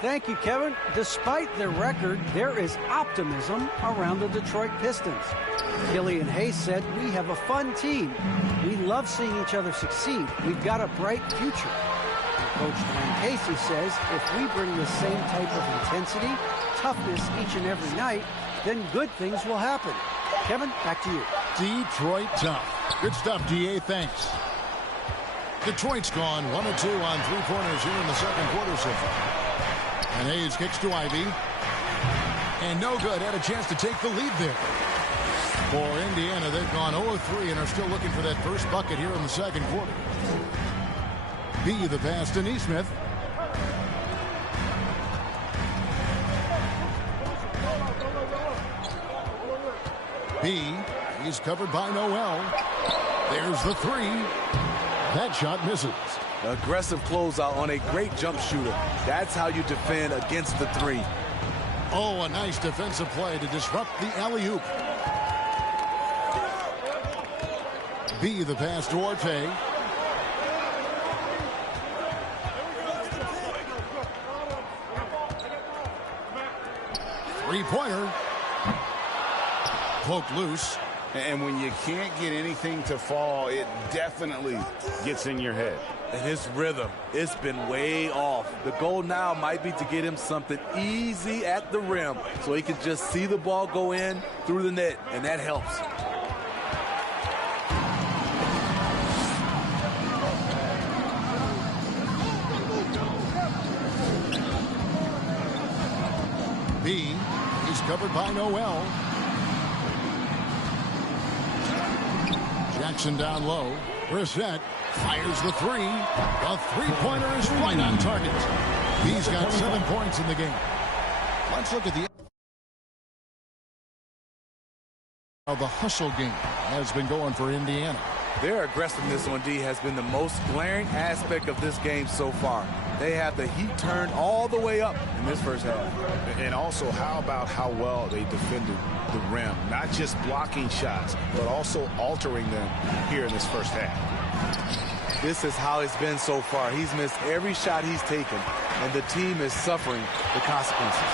Thank you, Kevin. Despite their record, there is optimism around the Detroit Pistons. Killian Hayes said, "We have a fun team. We love seeing each other succeed. We've got a bright future." And Coach Dwayne Casey says, "If we bring the same type of intensity, toughness each and every night, then good things will happen." Kevin, back to you. Detroit tough. Good stuff, DA. Thanks. Detroit's gone 1 of 2 on three-pointers here in the second quarter so far. And Hayes kicks to Ivy. And no good. Had a chance to take the lead there. For Indiana, they've gone 0 of 3 and are still looking for that first bucket here in the second quarter. B, the pass to Nesmith. B, he's covered by Noel. There's the three. That shot misses. Aggressive closeout on a great jump shooter. That's how you defend against the three. Oh, a nice defensive play to disrupt the alley-oop. B, the pass to Orte. Three-pointer. Poked loose. And when you can't get anything to fall, it definitely gets in your head. And his rhythm, it's been way off. The goal now might be to get him something easy at the rim so he can just see the ball go in through the net, and that helps. B, he's covered by Noel. Jackson down low. Brissett fires the three. The three-pointer is right on target. He's got 7 points in the game. Let's look at how the hustle game has been going for Indiana. Their aggressiveness on D has been the most glaring aspect of this game so far. They have the heat turned all the way up in this first half. And also, how about how well they defended the rim? Not just blocking shots, but also altering them here in this first half. This is how it's been so far. He's missed every shot he's taken, and the team is suffering the consequences.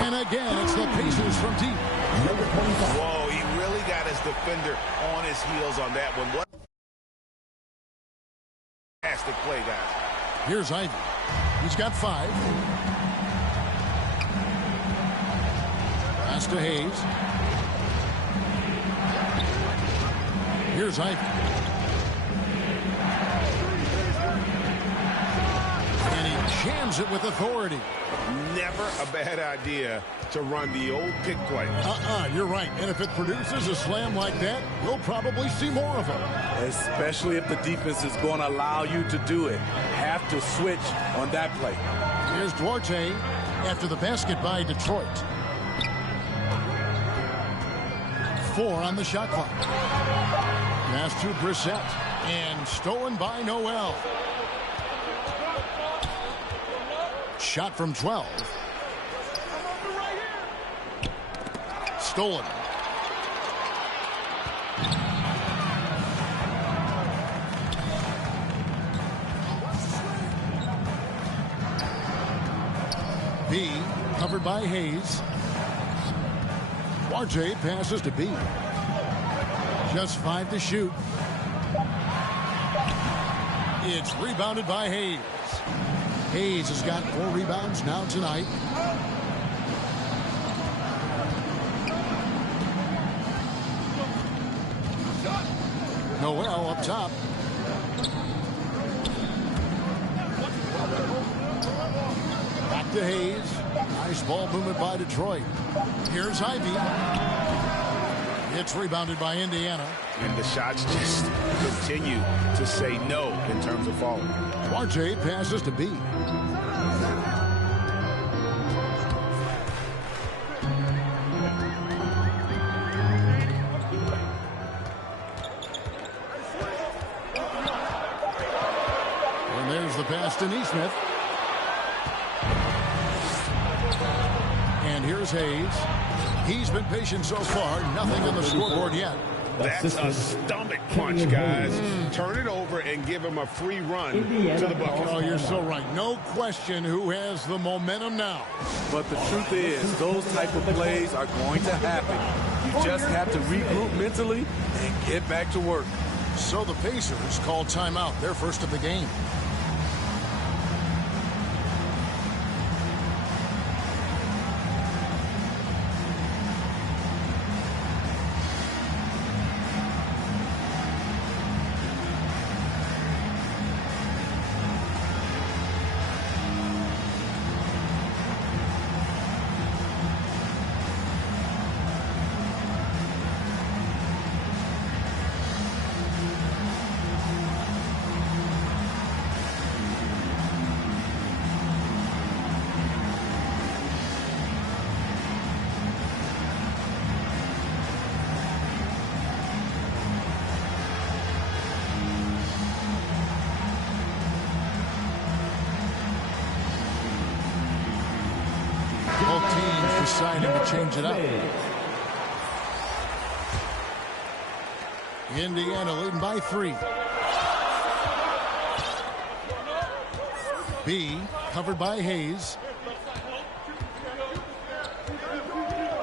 And again, it's the Pacers from deep. Whoa, he really got his defender on his heels on that one. What fantastic play, guys. Here's Ivy. He's got 5. Pass to Hayes. Here's Ivy. And he jams it with authority. Never a bad idea to run the old pick play. You're right. And if it produces a slam like that, we'll probably see more of them. Especially if the defense is going to allow you to do it. Have to switch on that play. Here's Duarte after the basket by Detroit. 4 on the shot clock. Pass to Brissett. And stolen by Noel. Shot from 12. Stolen. B, covered by Hayes. RJ passes to B. Just 5 to shoot. It's rebounded by Hayes. Hayes has got 4 rebounds now tonight. Noel up top. Back to Hayes. Nice ball movement by Detroit. Here's Ivy. It's rebounded by Indiana. And the shots just continue to say no in terms of falling. RJ passes to B. And there's the pass to Nesmith. And here's Hayes. He's been patient so far. Nothing on the scoreboard yet. That's a stomach punch, guys. Turn it over and and give him a free run to the bucket. Oh, you're so right. No question who has the momentum now. But the truth is, those type of plays are going to happen. You just have to regroup mentally and get back to work. So the Pacers call timeout, their first of the game. Both teams deciding to change it up. Indiana leading by 3. B covered by Hayes.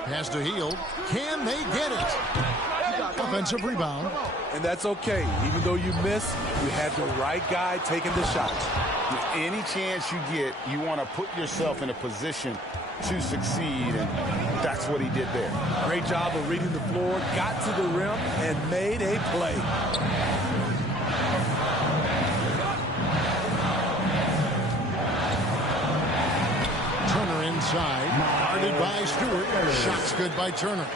Pass to Hield. Can they get it? Offensive rebound. And that's okay. Even though you miss, you had the right guy taking the shot. Any chance you get, you want to put yourself in a position to succeed, and that's what he did there. Great job of reading the floor, got to the rim, and made a play. Turner inside, guarded by Stewart. Shots good by Turner.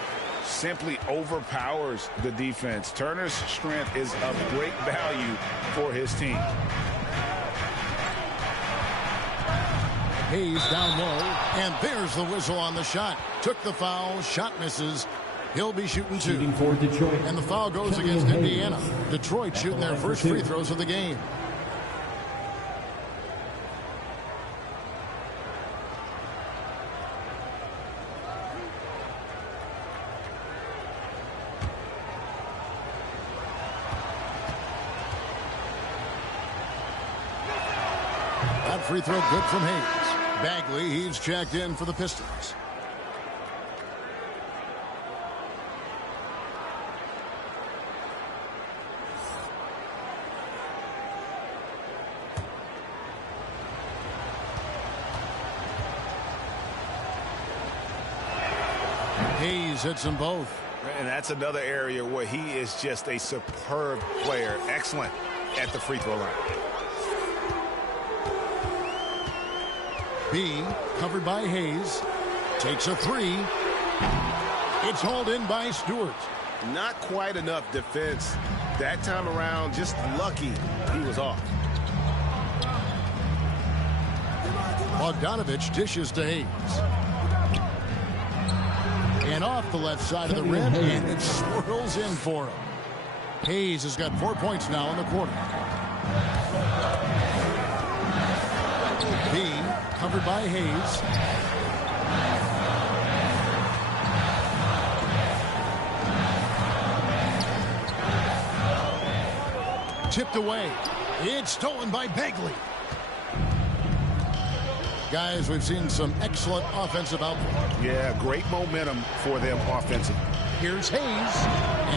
Simply overpowers the defense. Turner's strength is of great value for his team. Hayes down low, and there's the whistle on the shot. Took the foul, shot misses. He'll be shooting 2. And the foul goes against Indiana. Detroit shooting their first free throws of the game. That free throw good from Hayes. Bagley, he's checked in for the Pistons. Hayes hits them both. And that's another area where he is just a superb player. Excellent at the free throw line. B covered by Hayes. Takes a 3. It's hauled in by Stewart. Not quite enough defense that time around. Just lucky he was off. Bogdanovich dishes to Hayes. And off the left side of the rim, and it swirls in for him. Hayes has got 4 points now in the quarter. B covered by Hayes. Tipped away. It's stolen by Bagley. Guys, we've seen some excellent offensive output. Yeah, great momentum for them offensively. Here's Hayes,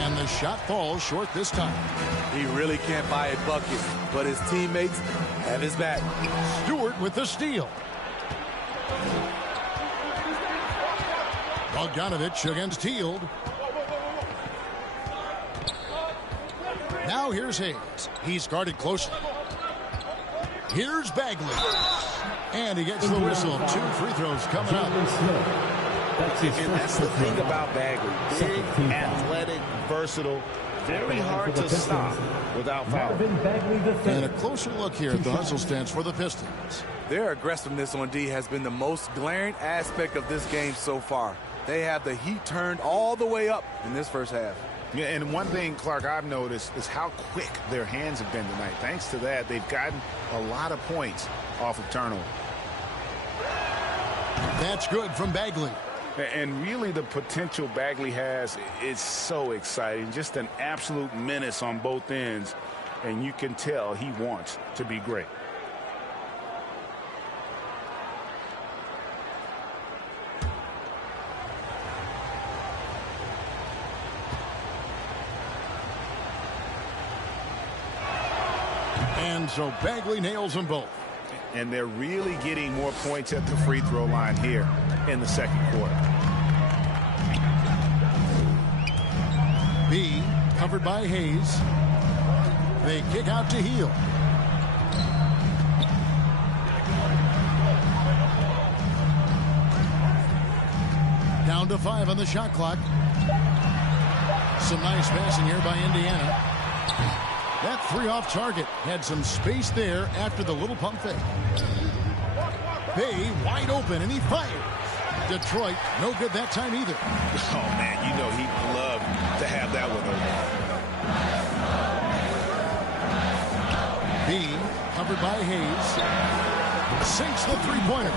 and the shot falls short this time. He really can't buy a bucket, but his teammates have his back. Stewart with the steal. Bogdanovich against Hield. Now here's Hayes. He's guarded closely. Here's Bagley. And he gets the whistle. 2 free throws coming up. And that's the thing about Bagley. Big, athletic, versatile. Very hard to stop without foul. And a closer look here at the hustle stance for the Pistons. Their aggressiveness on D has been the most glaring aspect of this game so far. They have the heat turned all the way up in this first half. Yeah, and one thing, Clark, I've noticed is how quick their hands have been tonight. Thanks to that, they've gotten a lot of points off of turnover. That's good from Bagley. And really the potential Bagley has is so exciting. Just an absolute menace on both ends. and you can tell he wants to be great. And so Bagley nails them both. And they're really getting more points at the free throw line here in the second quarter. B covered by Hayes. They kick out to Heel. Down to 5 on the shot clock. Some nice passing here by Indiana. That 3 off target. Had some space there after the little pump fake. Bay wide open, and he fires. Detroit, no good that time either. Oh, man, you know he'd love to have that one over. B, covered by Hayes. Sinks the three-pointer.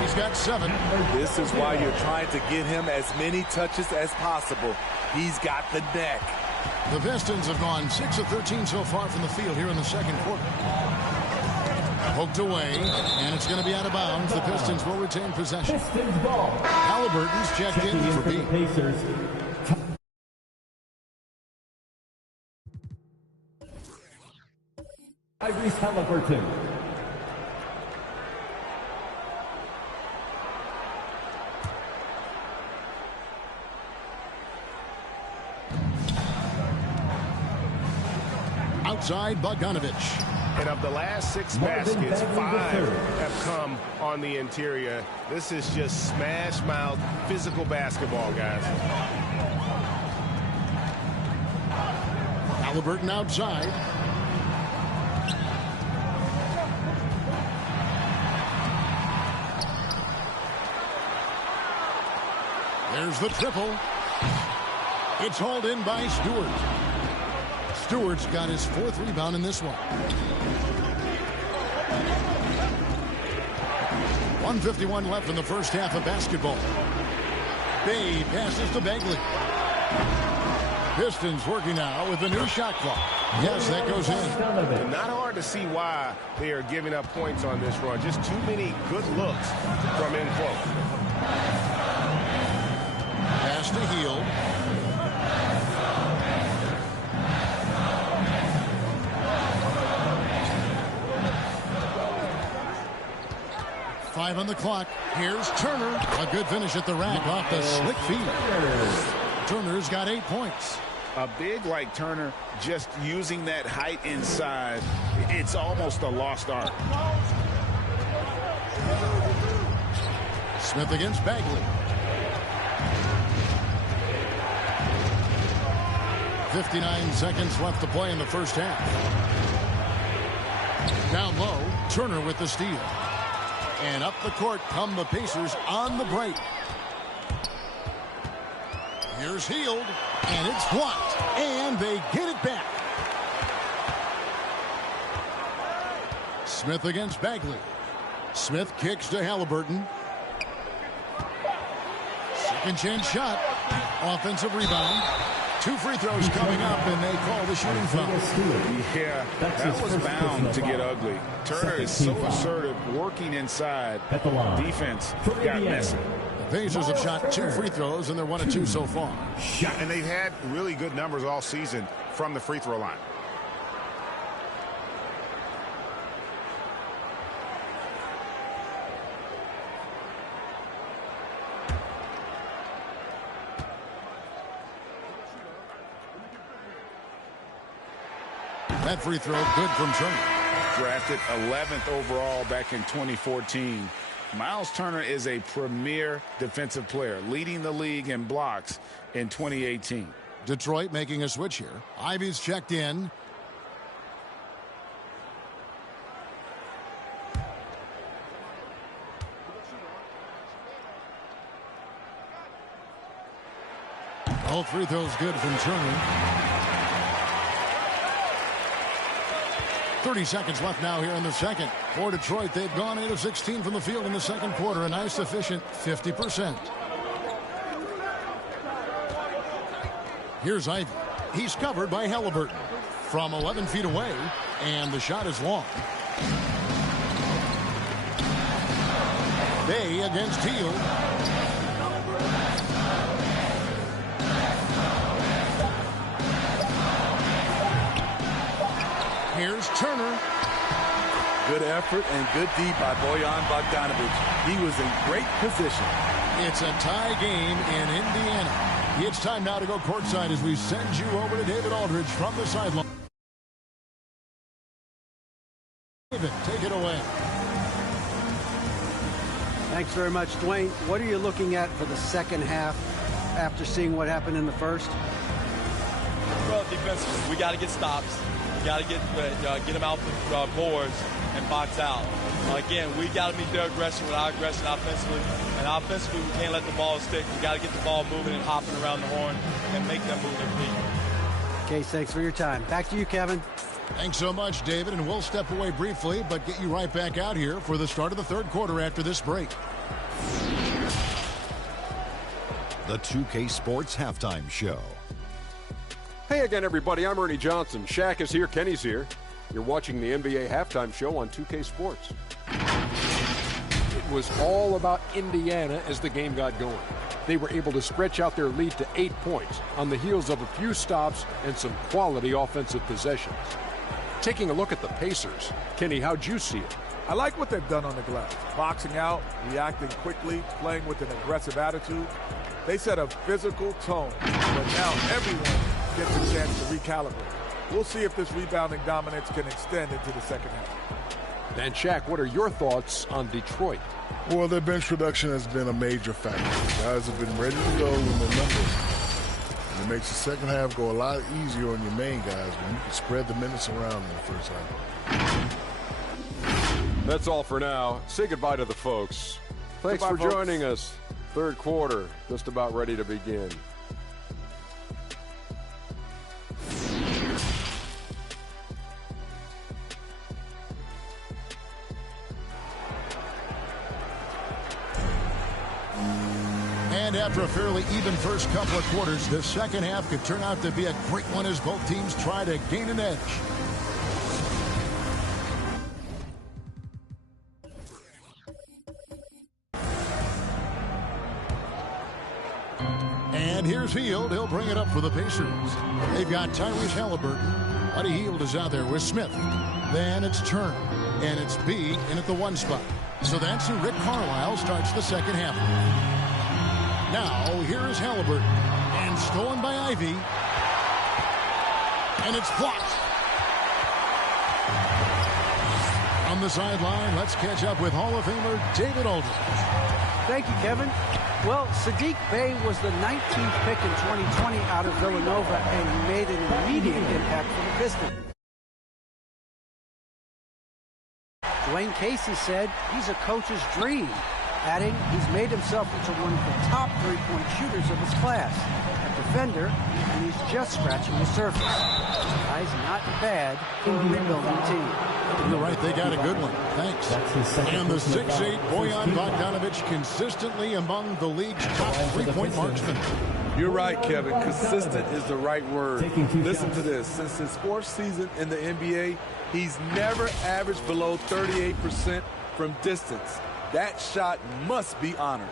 He's got 7. This is why you're trying to get him as many touches as possible. He's got the neck. The Pistons have gone 6 of 13 so far from the field here in the second quarter. Poked away, and it's going to be out of bounds. The Pistons will retain possession. Halliburton's checked in for B. Tyrese Halliburton. Outside, Bogdanovich. And of the last 6 baskets, 5 have come on the interior. This is just smash mouth physical basketball, guys. Halliburton outside. There's the triple. It's hauled in by Stewart. Stewart's got his 4th rebound in this one. 1:51 left in the first half of basketball. Bay passes to Bagley. Pistons working now with a new shot clock. Yes, that goes in. Not hard to see why they are giving up points on this run. Just too many good looks from in close. Pass to Hield. Five on the clock. Here's Turner. A good finish at the rack off the slick feed. Turner's got 8 points. A big like Turner, just using that height inside, it's almost a lost art. Smith against Bagley. 59 seconds left to play in the first half. Down low, Turner with the steal. And up the court come the Pacers on the break. Here's Hield, and it's blocked, and they get it back. Smith against Bagley. Smith kicks to Halliburton. Second chance shot. Offensive rebound. 2 free throws coming up, and they call the shooting foul. Yeah, that was bound to get ugly. Turner is so assertive, working inside. Defense got messy. The Pacers have shot 2 free throws, and they're 1 of 2 so far. And they've had really good numbers all season from the free throw line. That free throw good from Turner. Drafted 11th overall back in 2014. Miles Turner is a premier defensive player, leading the league in blocks in 2018. Detroit making a switch here. Ivy's checked in. All free throws good from Turner. 30 seconds left now here in the second. For Detroit, they've gone 8 of 16 from the field in the second quarter. A nice, efficient 50%. Here's Ivy. He's covered by Halliburton. from 11 feet away, and the shot is long. Bay against Hield. Here's Turner. Good effort and good D by Bojan Bogdanovic. He was in great position. It's a tie game in Indiana. It's time now to go courtside as we send you over to David Aldridge from the sideline. David, take it away. Thanks very much, Dwayne. What are you looking at for the second half after seeing what happened in the first? Well, defensively, we got to get stops. We got to get them out the boards and box out. Again, we got to meet their aggression with our aggression offensively. And offensively, we can't let the ball stick. We got to get the ball moving and hopping around the horn and make them move their feet. Case, thanks for your time. Back to you, Kevin. Thanks so much, David, and we'll step away briefly, but get you right back out here for the start of the third quarter after this break. The 2K Sports Halftime Show. Hey again, everybody. I'm Ernie Johnson. Shaq is here. Kenny's here. You're watching the NBA Halftime Show on 2K Sports. It was all about Indiana as the game got going. They were able to stretch out their lead to 8 points on the heels of a few stops and some quality offensive possessions. Taking a look at the Pacers, Kenny, how'd you see it? I like what they've done on the glass. Boxing out, reacting quickly, playing with an aggressive attitude. They set a physical tone, but now everyone gets a chance to recalibrate. We'll see if this rebounding dominance can extend into the second half. And Shaq, what are your thoughts on Detroit? Well, their bench production has been a major factor. Guys have been ready to go in the numbers. And it makes the second half go a lot easier on your main guys when you can spread the minutes around in the first half. That's all for now. Say goodbye to the folks. Thanks for joining us. Third quarter, just about ready to begin. And after a fairly even first couple of quarters, the second half could turn out to be a great one as both teams try to gain an edge. And here's Hield. He'll bring it up for the Pacers. They've got Tyrese Halliburton. Buddy Hield is out there with Smith. Then it's Turner. And it's B in at the 1 spot. So that's who Rick Carlisle starts the second half. Now, here is Halliburton. And stolen by Ivy. And it's blocked. On the sideline, let's catch up with Hall of Famer David Aldridge. Thank you, Kevin. Well, Sadiq Bey was the 19th pick in 2020 out of Villanova, and he made an immediate impact for the Pistons. Dwayne Casey said he's a coach's dream, adding he's made himself into one of the top three-point shooters of his class, a defender, and he's just scratching the surface. Guy's not bad for a rebuilding team. You're right, they got a good one. Thanks. And the 6'8" Bojan Bogdanovic consistently among the league's top three-point marksmen. You're right, Kevin. Consistent is the right word. Listen to this. Since his fourth season in the NBA, he's never averaged below 38% from distance. That shot must be honored.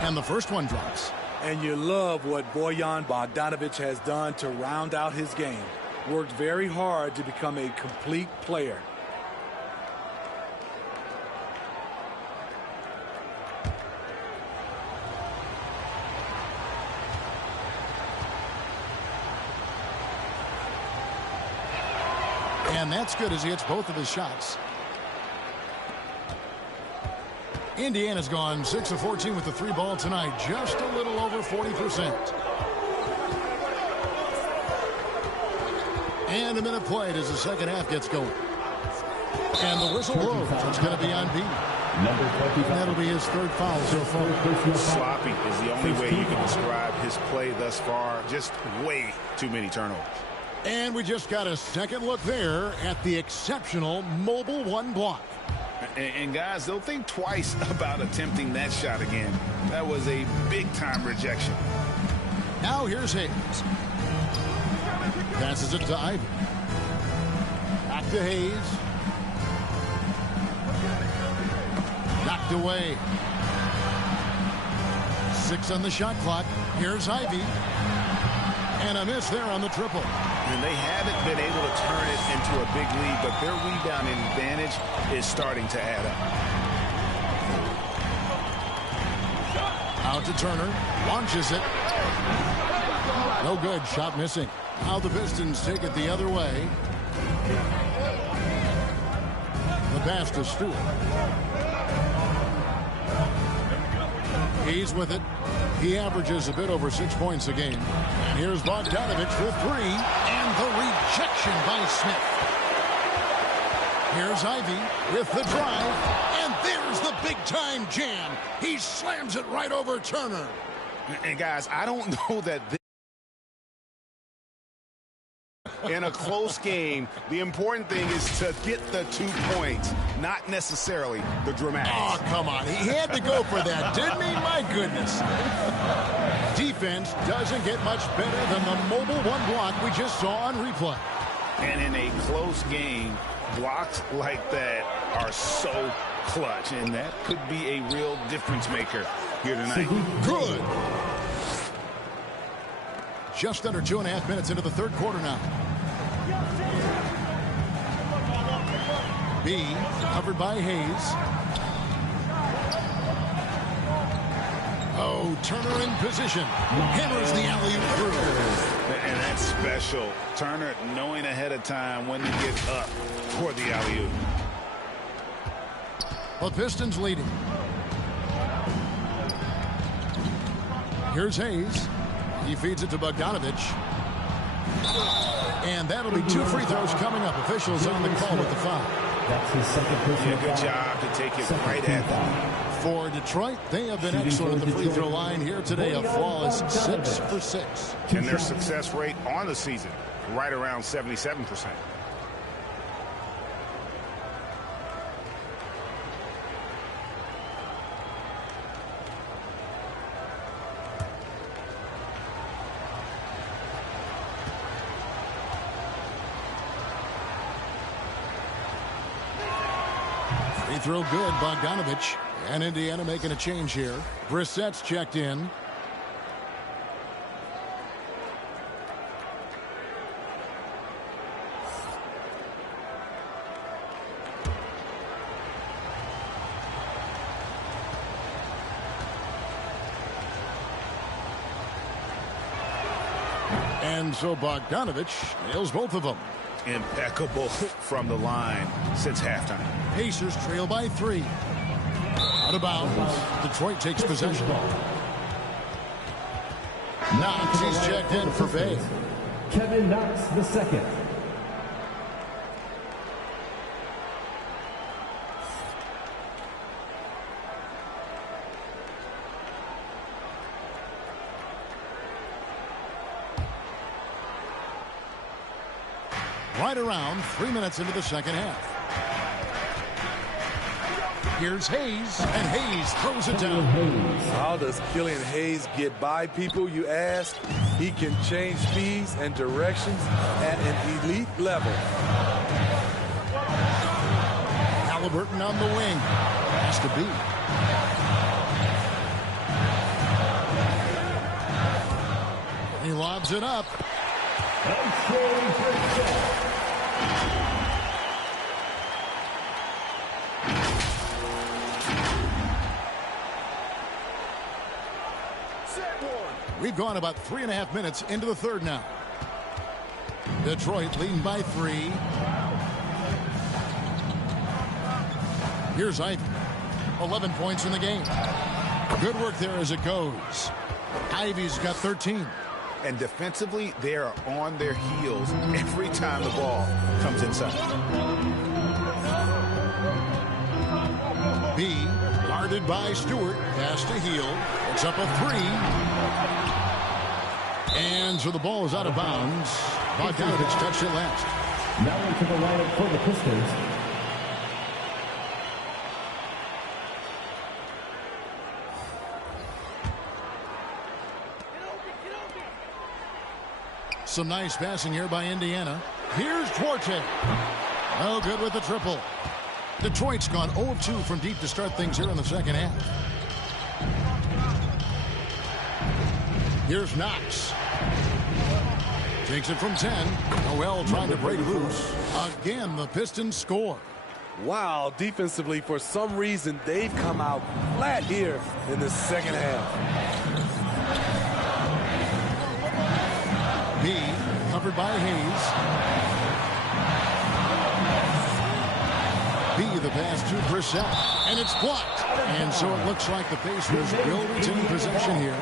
And the first one drops. And you love what Bojan Bogdanovic has done to round out his game. Worked very hard to become a complete player. And that's good as he hits both of his shots. Indiana's gone 6 of 14 with the 3 ball tonight, just a little over 40%. And a minute played as the second half gets going. And the whistle blows. It's going to be on B. And that'll be his third foul so far. Sloppy is the only way you can describe his play thus far. Just way too many turnovers. And we just got a second look there at the exceptional Mobile One block. And guys, they'll think twice about attempting that shot again. That was a big-time rejection. Now here's Hayes. Passes it to Ivy. Back to Hayes. Knocked away. 6 on the shot clock. Here's Ivy. And a miss there on the triple. And they haven't been able to turn it into a big lead, but their rebounding advantage is starting to add up. Out to Turner. Launches it. No good. Shot missing. Now the Pistons take it the other way. The pass to Stewart. He's with it. He averages a bit over 6 points a game. And here's Bogdanovich for 3. And the rejection by Smith. Here's Ivy with the drive. And there's the big-time jam. He slams it right over Turner. And guys, I don't know that in a close game, the important thing is to get the 2 points, not necessarily the dramatics. Oh, come on. He had to go for that, didn't he? My goodness. Defense doesn't get much better than the Mobile One block we just saw on replay. And in a close game, blocks like that are so clutch, and that could be a real difference maker here tonight. Good. Just under 2.5 minutes into the third quarter now. B, covered by Hayes. Oh, Turner in position. Hammers the alley-oop through. And that's special. Turner knowing ahead of time when to get up for the alley-oop. The Pistons leading. Here's Hayes. He feeds it to Bogdanovich. And that'll be 2 free throws coming up. Officials on the call with the foul. That's his second personal Good job to take it right at them. For Detroit, they have been excellent at the free throw line here today. A flawless 6 for 6. And their success rate on the season, right around 77%. Free throw good, Bogdanovich. And Indiana making a change here. Brissett's checked in. And so Bogdanovich nails both of them. Impeccable from the line since halftime. Pacers trail by 3. Out of bounds. Detroit takes possession. Knox, he's checked in for Bay. Kevin Knox the second. Right around 3 minutes into the second half. Here's Hayes, and Hayes throws it down. How does Killian Hayes get by people, you ask? He can change speeds and directions at an elite level. Halliburton on the wing. Has to be. He lobs it up. We've gone about 3.5 minutes into the third now. Detroit leading by 3. Here's Ivy. 11 points in the game. Good work there as it goes. Ivy's got 13. And defensively, they are on their heels every time the ball comes inside. B, guarded by Stewart. Pass to Hield. It's up a 3. And so the ball is out of bounds. Bogdanovich touched it last. Now into the lineup for the Pistons. Some nice passing here by Indiana. Here's Duarte. Oh, good with the triple. Detroit's gone 0-2 from deep to start things here in the second half. Here's Knox. Takes it from 10. Noel trying to break loose. Again, the Pistons score. Wow, defensively, for some reason, they've come out flat here in the second half. B, covered by Hayes. B, the pass to Brissett, and it's blocked. And so it looks like the Pacers will retain possession here.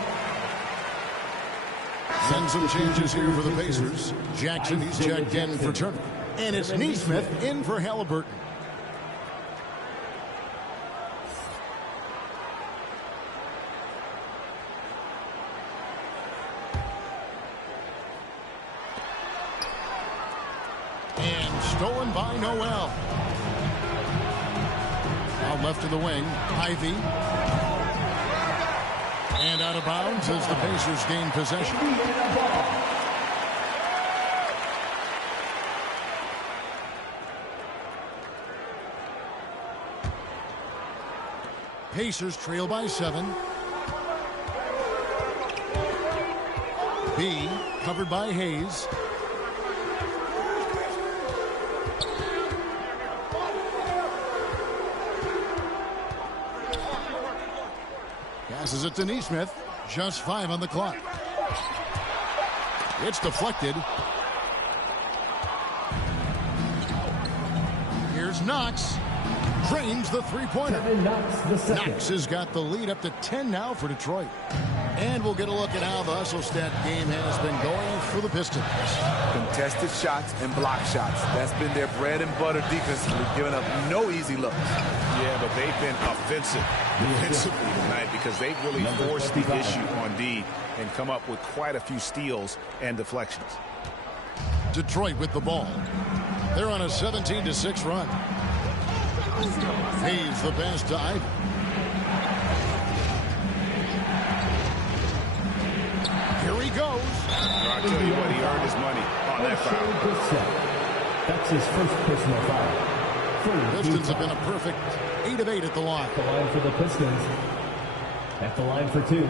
And some changes here for the Pacers. Jackson, he's checked in for Turner. And it's Neesmith in for Halliburton. And stolen by Noel. Out left to the wing, Ivy. And out of bounds as the Pacers gain possession. Pacers trail by 7. B, covered by Hayes. Passes it to Neesmith. Just 5 on the clock. It's deflected. Here's Knox. Drains the three-pointer. Knox has got the lead up to 10 now for Detroit. And we'll get a look at how the hustle stat game has been going for the Pistons. Contested shots and block shots. That's been their bread and butter defensively, giving up no easy looks. Yeah, but they've been offensive defensively tonight because they've really forced the issue on D and come up with quite a few steals and deflections. Detroit with the ball. They're on a 17-6 run. Hayes the pass to Ivy. Here he goes. I'll tell you what, he earned his money on that foul. That's his first personal foul. Pistons have been a perfect 8 of 8 at the line. The line for the Pistons. At the line for 2.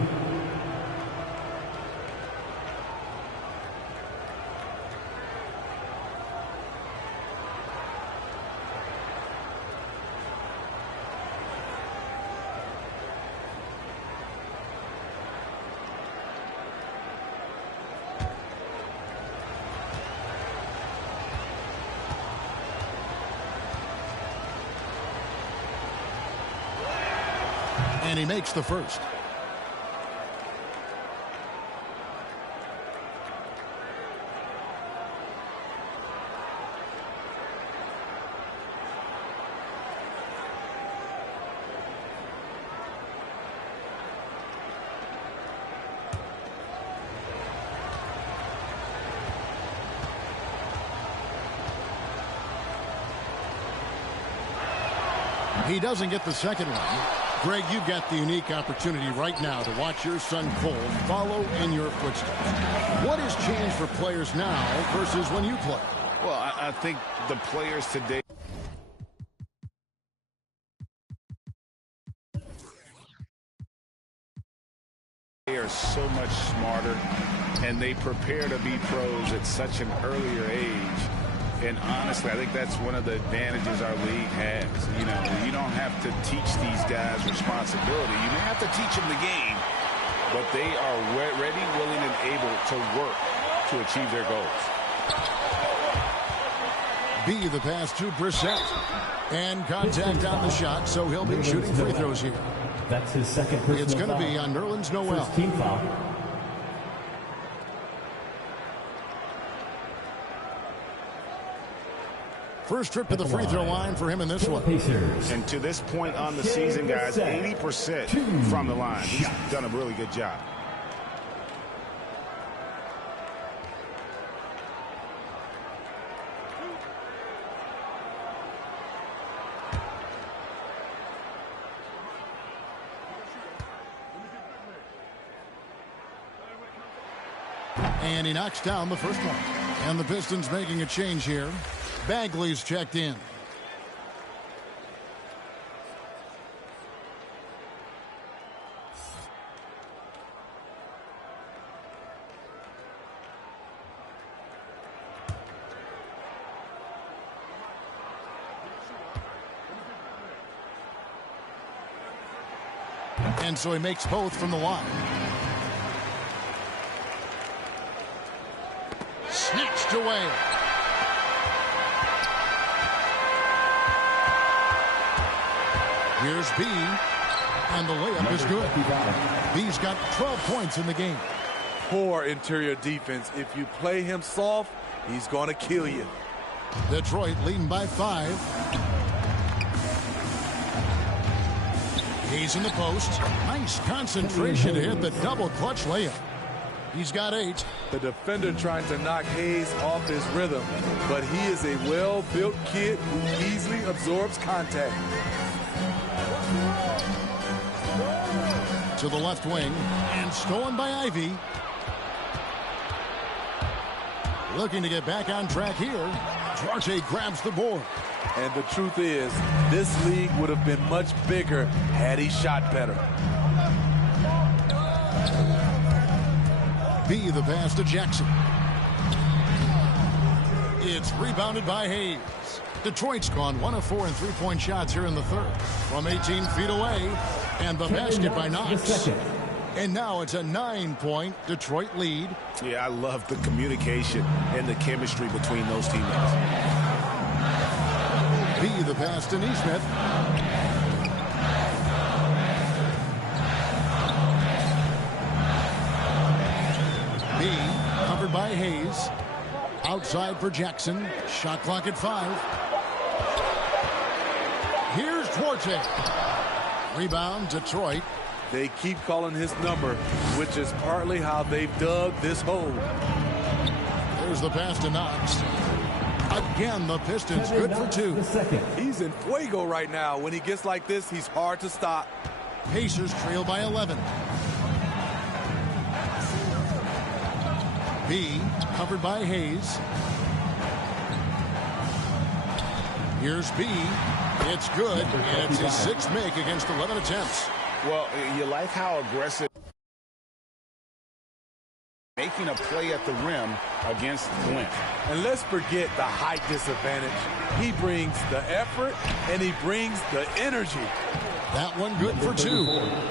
And he makes the first. He doesn't get the second one. Greg, you've got the unique opportunity right now to watch your son Cole follow in your footsteps. What has changed for players now versus when you played? Well, I think the players today are so much smarter, and they prepare to be pros at such an earlier age. And honestly, I think that's one of the advantages our league has. You know, you don't have to teach these guys responsibility. You may have to teach them the game, but they are ready, willing, and able to work to achieve their goals. B, the pass to Brissett. And contact on the shot, so he'll be shooting free throws here. That's his second personal foul. It's going to be on Nerlens Noel. First team foul. First trip to the free throw line for him in this one. And to this point on the season, guys, 80% from the line. He's done a really good job. And he knocks down the first one. And the Pistons making a change here. Bagley's checked in. And so he makes both from the line. Snatched away. Here's B. And the layup is good. B's got 12 points in the game. Poor interior defense. If you play him soft, he's going to kill you. Detroit leading by 5. He's in the post. Nice concentration to hit the double clutch layup. He's got 8. The defender trying to knock Hayes off his rhythm, but he is a well-built kid who easily absorbs contact. To the left wing, and stolen by Ivy. Looking to get back on track here. Duarte grabs the board. And the truth is, this league would have been much bigger had he shot better. B, the pass to Jackson. It's rebounded by Hayes. Detroit's gone 1 of 4 in three-point shots here in the third. From 18 feet away, and the basket by Knox. And now it's a 9-point Detroit lead. Yeah, I love the communication and the chemistry between those teammates. B, the pass to Nesmith. B, covered by Hayes. Outside for Jackson. Shot clock at 5. Here's Duarte. Rebound, Detroit. They keep calling his number, which is partly how they've dug this hole. There's the pass to Knox. Again, the Pistons good for 2. He's in fuego right now. When he gets like this, he's hard to stop. Pacers trail by 11. B, covered by Hayes. Here's B. It's good, and it's his 6th make against 11 attempts. Well, you like how aggressive making a play at the rim against Flint. And let's forget the height disadvantage. He brings the effort, and he brings the energy. That one good for 2.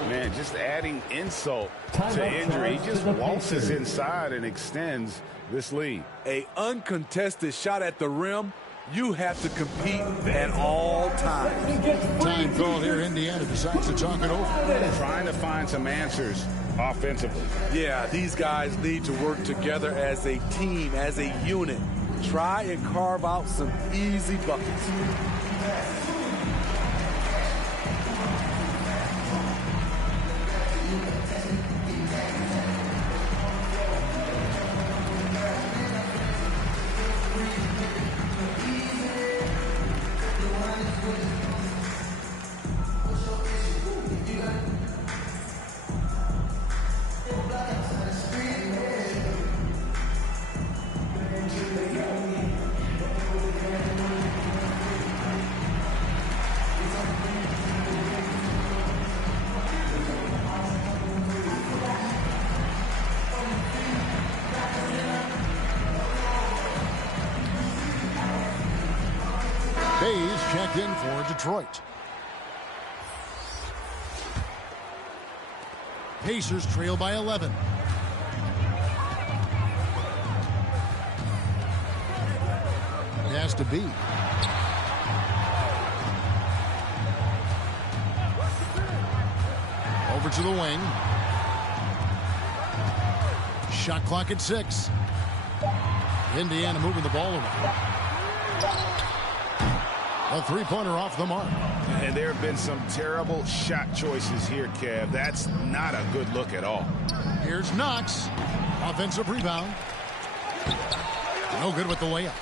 Man, just adding insult to injury. He just waltzes inside and extends this lead. A uncontested shot at the rim, you have to compete at all times. Time call here. Indiana decides to talk it over. Trying to find some answers offensively. Yeah, these guys need to work together as a team, as a unit. Try and carve out some easy buckets. Hayes checked in for Detroit. Pacers trail by 11. Pass to B. Over to the wing. Shot clock at 6. Indiana moving the ball around. A three-pointer off the mark. And there have been some terrible shot choices here, Kev. That's not a good look at all. Here's Knox. Offensive rebound. No good with the layup.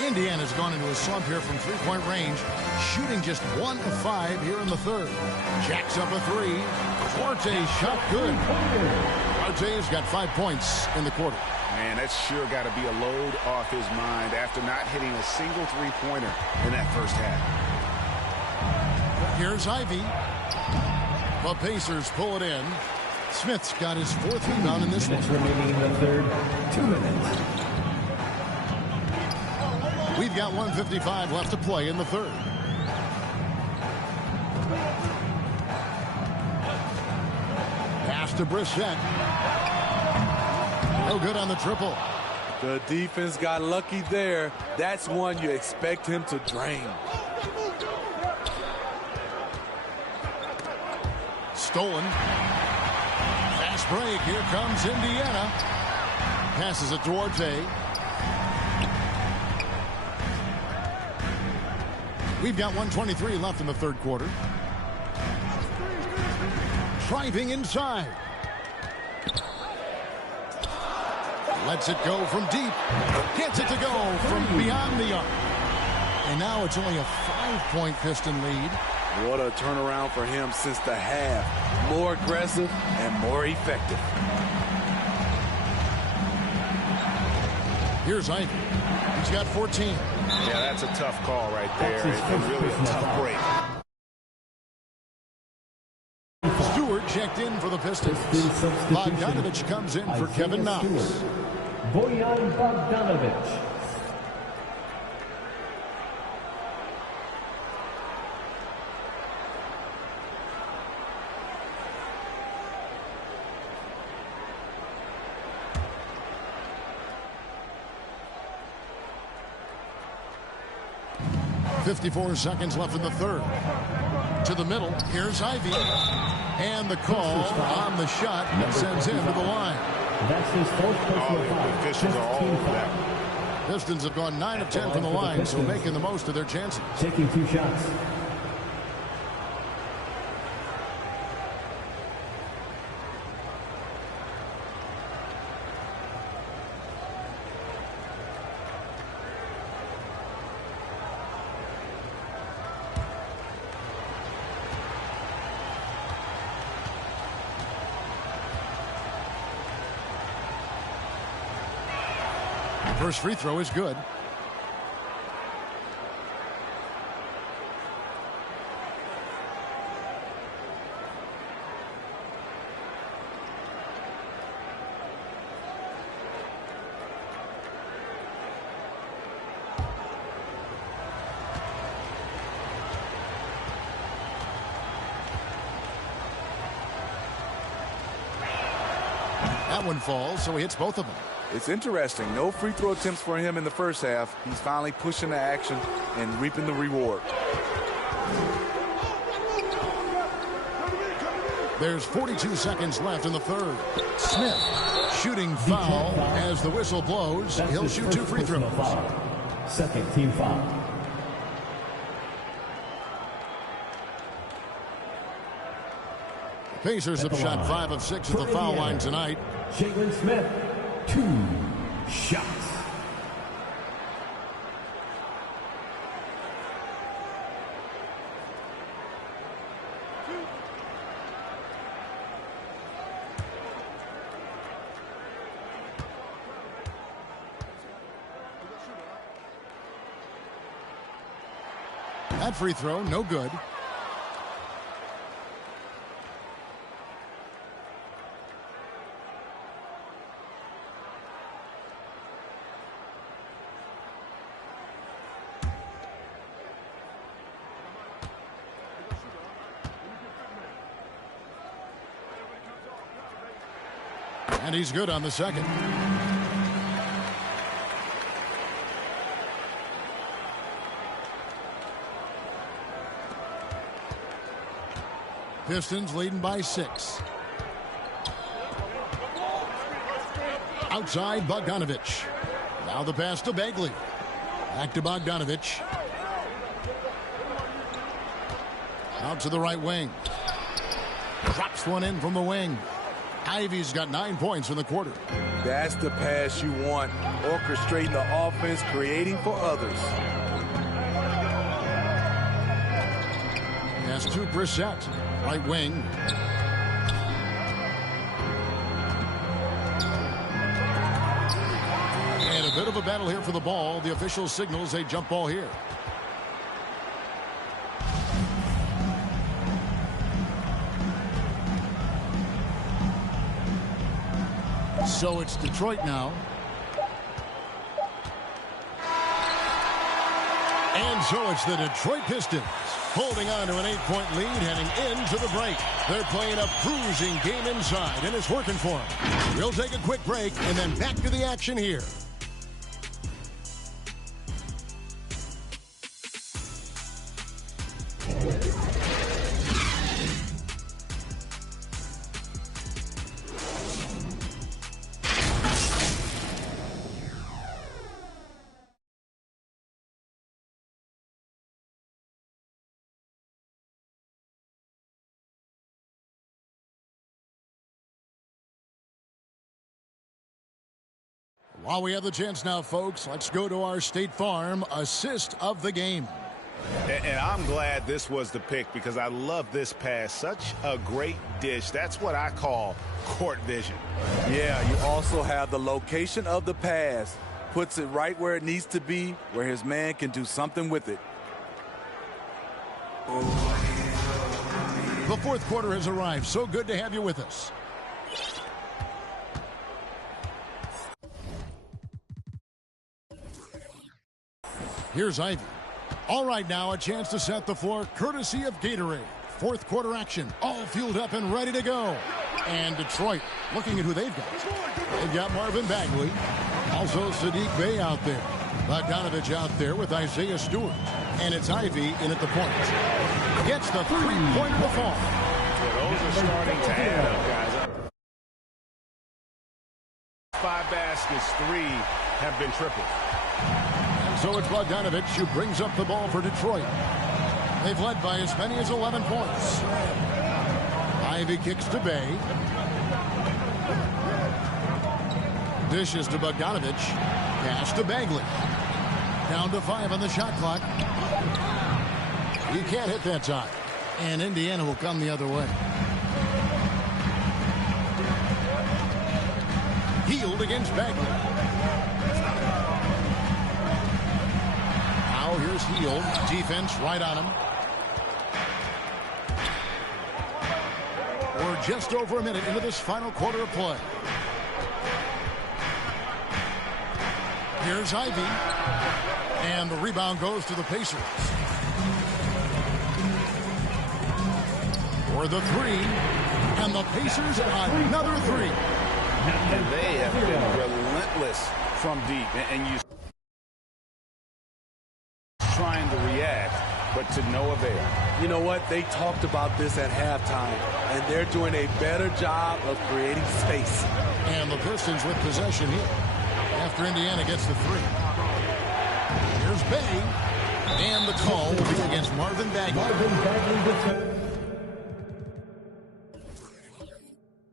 Indiana's gone into a slump here from three-point range, shooting just 1 of 5 here in the third. Jacks up a 3. Duarte shot good. Arte's got 5 points in the quarter. Man, that's sure got to be a load off his mind after not hitting a single three-pointer in that first half. Here's Ivy. The Pacers pull it in. Smith's got his 4th rebound in this one. Remaining in the third, 2 minutes. We've got 1:55 left to play in the third. Pass to Brissett. No good on the triple. The defense got lucky there. That's one you expect him to drain. Stolen. Fast break. Here comes Indiana. Passes it to Arte. We've got 1:23 left in the third quarter. Driving inside. Lets it go from deep. Gets it to go from beyond the arc. And now it's only a 5-point Piston lead. What a turnaround for him since the half. More aggressive and more effective. Here's Ivy. He's got 14. Yeah, that's a tough call right there. And really a tough break. Stewart checked in for the Pistons. Bogdanovich comes in for Kevin Knox. Bojan Bogdanovich. .54 seconds left in the third. To the middle. Here's Ivy. And the call on the shot sends him to the line. That's his fourth personal foul. The officials are all over that. Pistons have gone 9 of 10 from the line, so making the most of their chances. Taking 2 shots. First free throw is good. That one falls, so he hits both of them. It's interesting. No free throw attempts for him in the first half. He's finally pushing the action and reaping the reward. There's 42 seconds left in the third. Smith shooting foul as the whistle blows. He'll shoot 2 free throws. Second team foul. Pacers have shot 5 of 6 at the foul line tonight. Jalen Smith, 2 shots. That free throw, no good. And he's good on the second. Pistons leading by 6. Outside Bogdanovich. Now the pass to Bagley. Back to Bogdanovich. Out to the right wing. Drops one in from the wing. Ivy's got 9 points in the quarter. That's the pass you want. Orchestrating the offense, creating for others. Pass to Brissett. Right wing. the battle here for the ball. The official signals a jump ball here. So it's Detroit now. And so it's the Detroit Pistons holding on to an 8-point lead heading into the break. They're playing a bruising game inside, and it's working for them. We'll take a quick break and then back to the action here. While we have the chance now, folks, let's go to our State Farm assist of the game. And I'm glad this was the pick because I love this pass. Such a great dish. That's what I call court vision. Yeah, you also have the location of the pass. Puts it right where it needs to be, where his man can do something with it. The fourth quarter has arrived. So good to have you with us. Here's Ivy. All right, now a chance to set the floor courtesy of Gatorade. Fourth quarter action, all fueled up and ready to go. And Detroit, looking at who they've got. They've got Marvin Bagley. Also Sadiq Bey out there. Bogdanovich out there with Isaiah Stewart. And it's Ivy in at the point. Gets the three-pointer to fall. Yeah, those are starting to add up, guys. 5 baskets, 3 have been tripled. So it's Bogdanovich who brings up the ball for Detroit. They've led by as many as 11 points. Ivy kicks to Bey. Dishes to Bogdanovich. Pass to Bagley. Down to 5 on the shot clock. He can't hit that time. And Indiana will come the other way. Healed against Bagley. Here's Heel. Defense right on him. We're just over a minute into this final quarter of play. Here's Ivy. And the rebound goes to the Pacers. For the 3. And the Pacers another 3. And they have been relentless from deep. And you trying to react, but to no avail. You know what? They talked about this at halftime, and they're doing a better job of creating space. And the Pistons with possession here after Indiana gets the 3. Here's Bey, and the call will be against Marvin Bagley.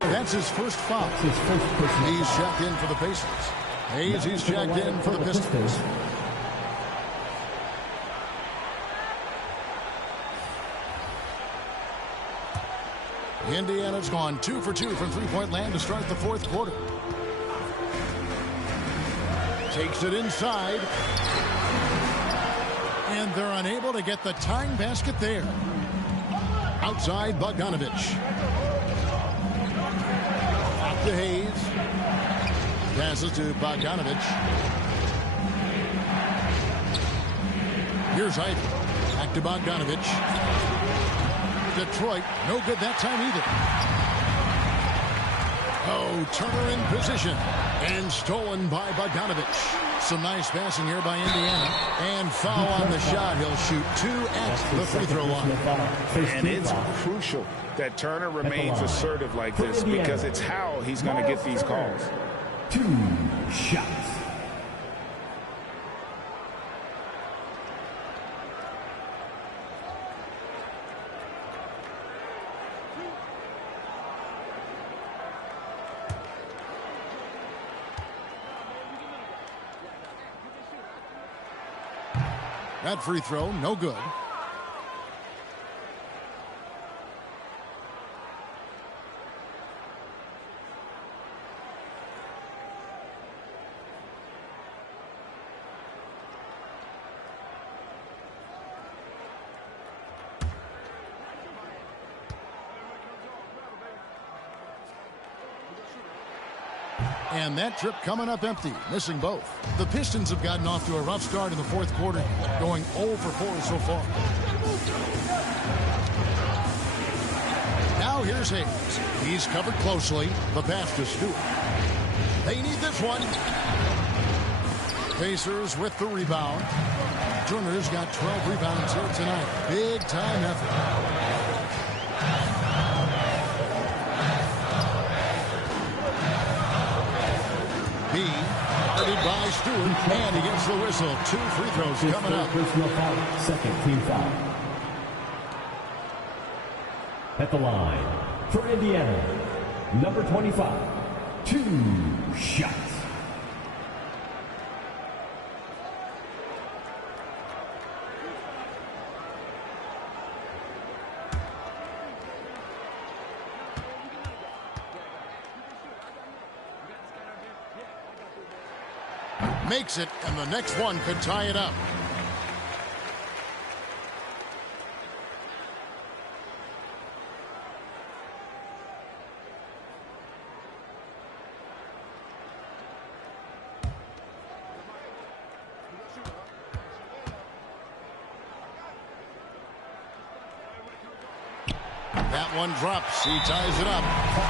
That's his first foul. He's checked in for the Pacers. Hayes, he's checked in for the Pistons. Indiana's gone 2 for 2 from three-point land to start the fourth quarter. Takes it inside. And they're unable to get the tying basket there. Outside, Bogdanovich. Out to Hayes. Passes to Bogdanovich. Here's Ivy. Back to Bogdanovich. Detroit, no good that time either. Oh, Turner in position. And stolen by Bogdanovich. Some nice passing here by Indiana. And foul on the shot. He'll shoot 2 at the free throw line. And it's crucial that Turner remains assertive like this because it's how he's going to get these calls. 2 shots. That free throw, no good. And that trip coming up empty, missing both. The Pistons have gotten off to a rough start in the fourth quarter, going 0 for 4 so far. Now here's Hayes. He's covered closely. The pass to Stewart. They need this one. Pacers with the rebound. Turner's got 12 rebounds here tonight. Big time effort. B, guarded by Stewart, and he gets the whistle. 2 free throws coming up. Personal foul, second team foul. At the line for Indiana, number 25, 2 shots. Makes it, and the next one could tie it up. That one drops. He ties it up.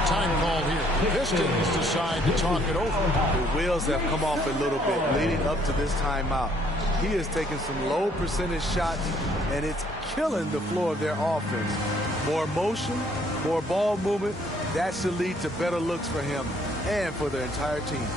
Time call here. Pistons decide to talk it over. The wheels have come off a little bit leading up to this timeout. He has taken some low percentage shots, and it's killing the flow of their offense. More motion, more ball movement. That should lead to better looks for him and for the entire team.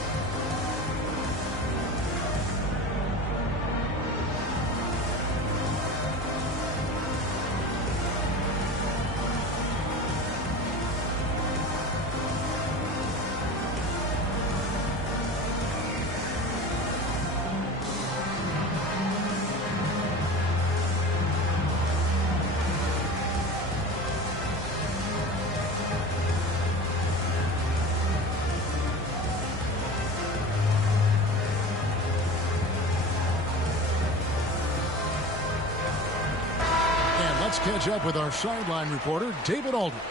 Let's catch up with our sideline reporter, David Aldridge.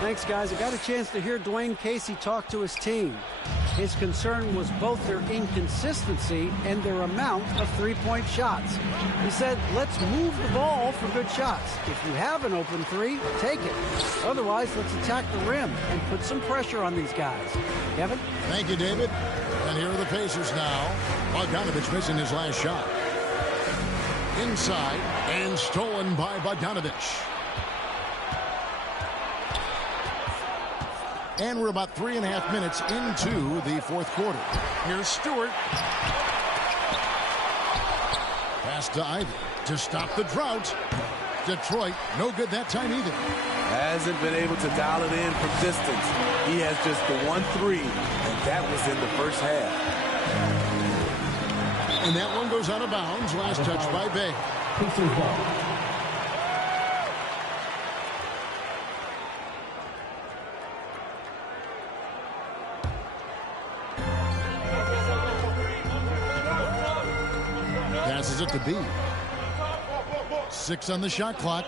Thanks, guys. I got a chance to hear Dwayne Casey talk to his team. His concern was both their inconsistency and their amount of three-point shots. He said, let's move the ball for good shots. If you have an open three, take it. Otherwise, let's attack the rim and put some pressure on these guys. Kevin? Thank you, David. And here are the Pacers now. Bogdanovich missing his last shot. Inside and stolen by Bogdanovich. And we're about 3.5 minutes into the fourth quarter. Here's Stewart. Pass to Ivy to stop the drought. Detroit, no good that time either. Hasn't been able to dial it in from distance. He has just the 1-3, and that was in the first half. And that one goes out of bounds. Last touch by Bay. Pacers ball. Passes it to B. 6 on the shot clock.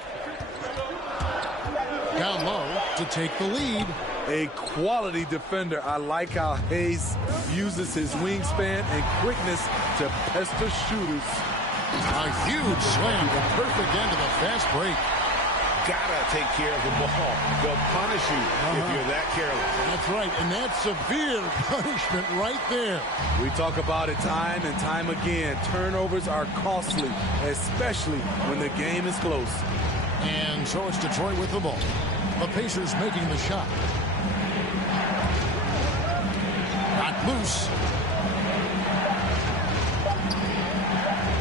Down low to take the lead. A quality defender. I like how Hayes uses his wingspan and quickness to pester shooters. A huge slam, the perfect end of the fast break. Gotta take care of the ball. They'll punish you if you're that careless. That's right, and that's severe punishment right there. We talk about it time and time again. Turnovers are costly, especially when the game is close. And so it's Detroit with the ball. The Pacers making the shot. Got loose.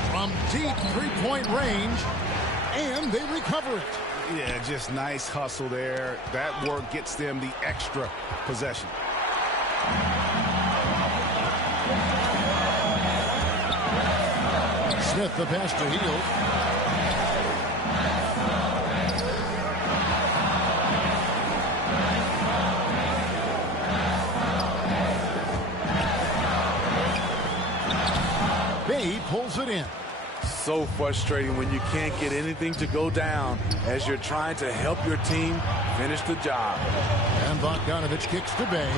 From deep three-point range, and they recover it. Yeah, just nice hustle there. That work gets them the extra possession. Smith, the pass to Hield. Bay pulls it in. So frustrating when you can't get anything to go down as you're trying to help your team finish the job. And Bogdanovich kicks to Bay.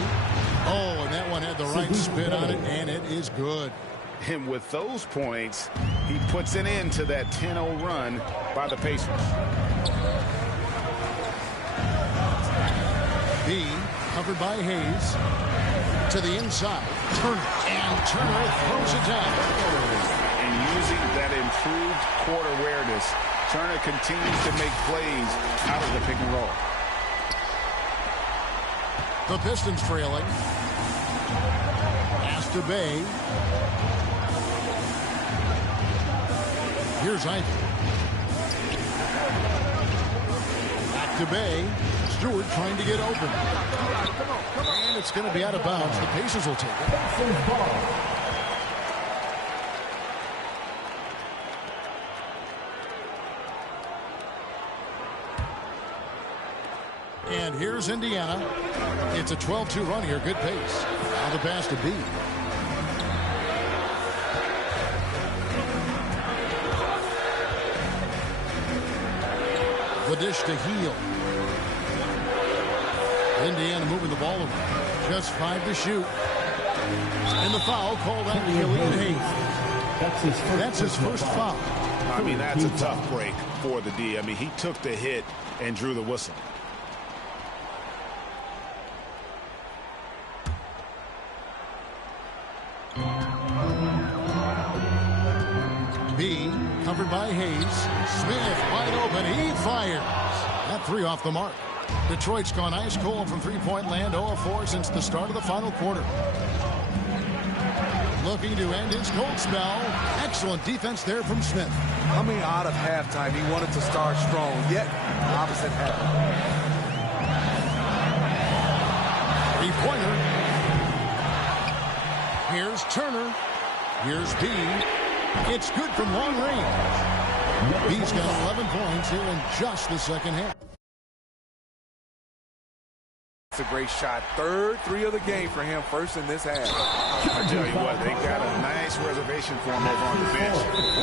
Oh, and that one had the right spin on it, and it is good. And with those points, he puts an end to that 10-0 run by the Pacers. B, covered by Hayes. To the inside. Turner. And Turner throws it down. And using that improved court awareness, Turner continues to make plays out of the pick and roll. The Pistons trailing. Pass to Bay. Here's Ivy. Back to Bay. Stewart trying to get open. And it's going to be out of bounds. The Pacers will take it. And here's Indiana. It's a 12-2 run here. Good pace. Now the pass to B. The dish to Heel. Indiana moving the ball around. Just 5 to shoot. And the foul called on Killian Hayes. That's his first foul. I mean, that's a tough break for the D. I mean, he took the hit and drew the whistle. B, covered by Hayes. Smith wide open. He fires. That three off the mark. Detroit's gone ice cold from three-point land, 0-4 since the start of the final quarter. Looking to end his cold spell. Excellent defense there from Smith. Coming out of halftime, he wanted to start strong, yet the opposite happened. Three-pointer. Here's Turner. Here's B. It's good from long range. B's got 11 points here in just the second half. It's a great shot. Third three of the game for him, first in this half. I tell you what, they got a nice reservation for him over on the bench.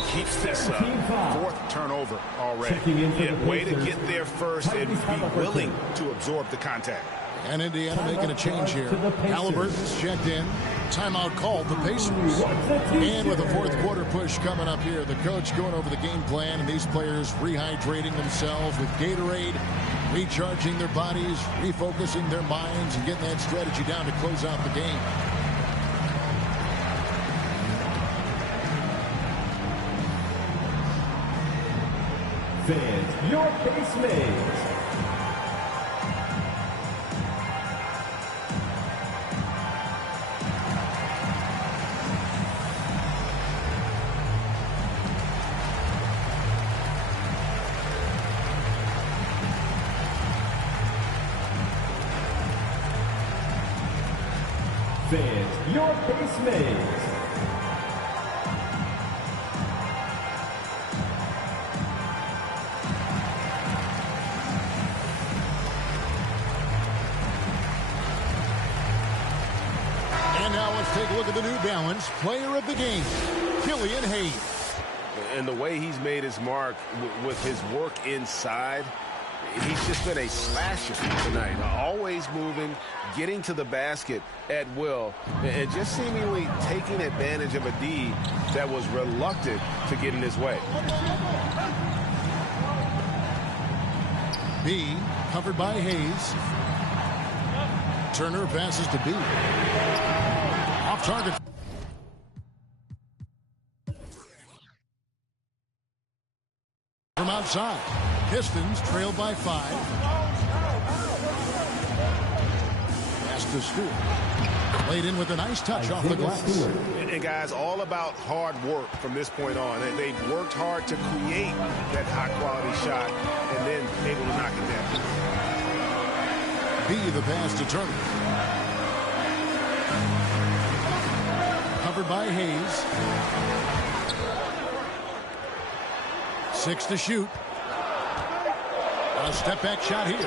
He keeps this fourth turnover already. Yeah, way to get there first and be willing to absorb the contact. And Indiana making a change here. Halliburton's checked in. Timeout called the Pacers. And with a fourth quarter push coming up here, the coach going over the game plan, and these players rehydrating themselves with Gatorade, recharging their bodies, refocusing their minds, and getting that strategy down to close out the game. Fans, your base mates. Fans, your base mates. And now let's take a look at the New Balance player of the game, Killian Hayes. And the way he's made his mark with his work inside, he's just been a slasher tonight. Always moving, getting to the basket at will, and just seemingly taking advantage of a D that was reluctant to get in his way. B, covered by Hayes. Turner passes to B. Off target. From outside. Pistons trail by 5. Pass to Stewart. Played in with a nice touch off the glass. And guys, all about hard work from this point on. They've worked hard to create that high-quality shot and then able to knock it down. B, the pass to Turner. Covered by Hayes. 6 to shoot. A step back shot here.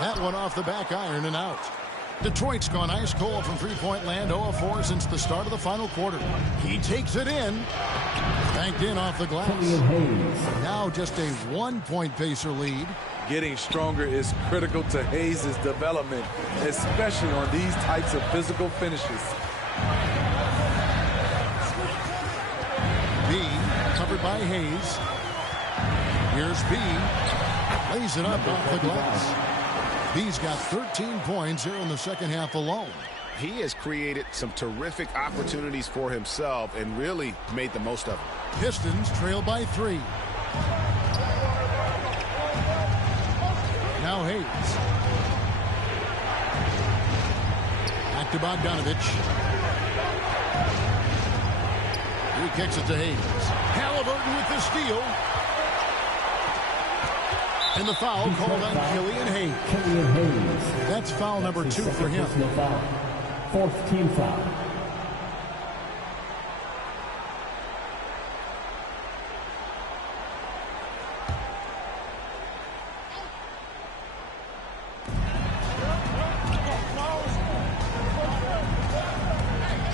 That one off the back iron and out. Detroit's gone ice cold from three-point land, 0 of 4 since the start of the final quarter. He takes it in. Banked in off the glass. Now just a 1-point Pacer lead. Getting stronger is critical to Hayes' development, especially on these types of physical finishes. B, covered by Hayes. Here's B. Lays it up off the glass. B's got 13 points here in the second half alone. He has created some terrific opportunities for himself and really made the most of them. Pistons trail by 3. Now Hayes. Back to Bogdanovich. He kicks it to Hayes. Halliburton with the steal. And the foul called on Killian Hayes. That's foul number 2 for him. Fourth team foul.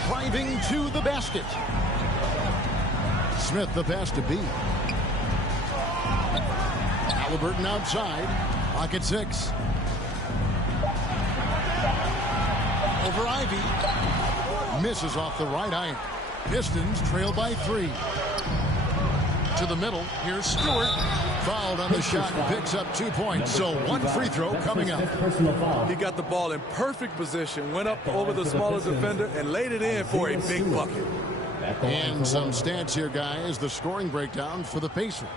Driving to the basket. Smith the pass to B. Halliburton outside. Pocket 6. Over Ivy. Misses off the right iron. Pistons trail by 3. To the middle. Here's Stewart. Fouled on the shot and picks up 2 points. So one free throw coming up. He got the ball in perfect position, went up over the smaller defender, and laid it in for a big bucket. And some stats here, guys. The scoring breakdown for the Pacers.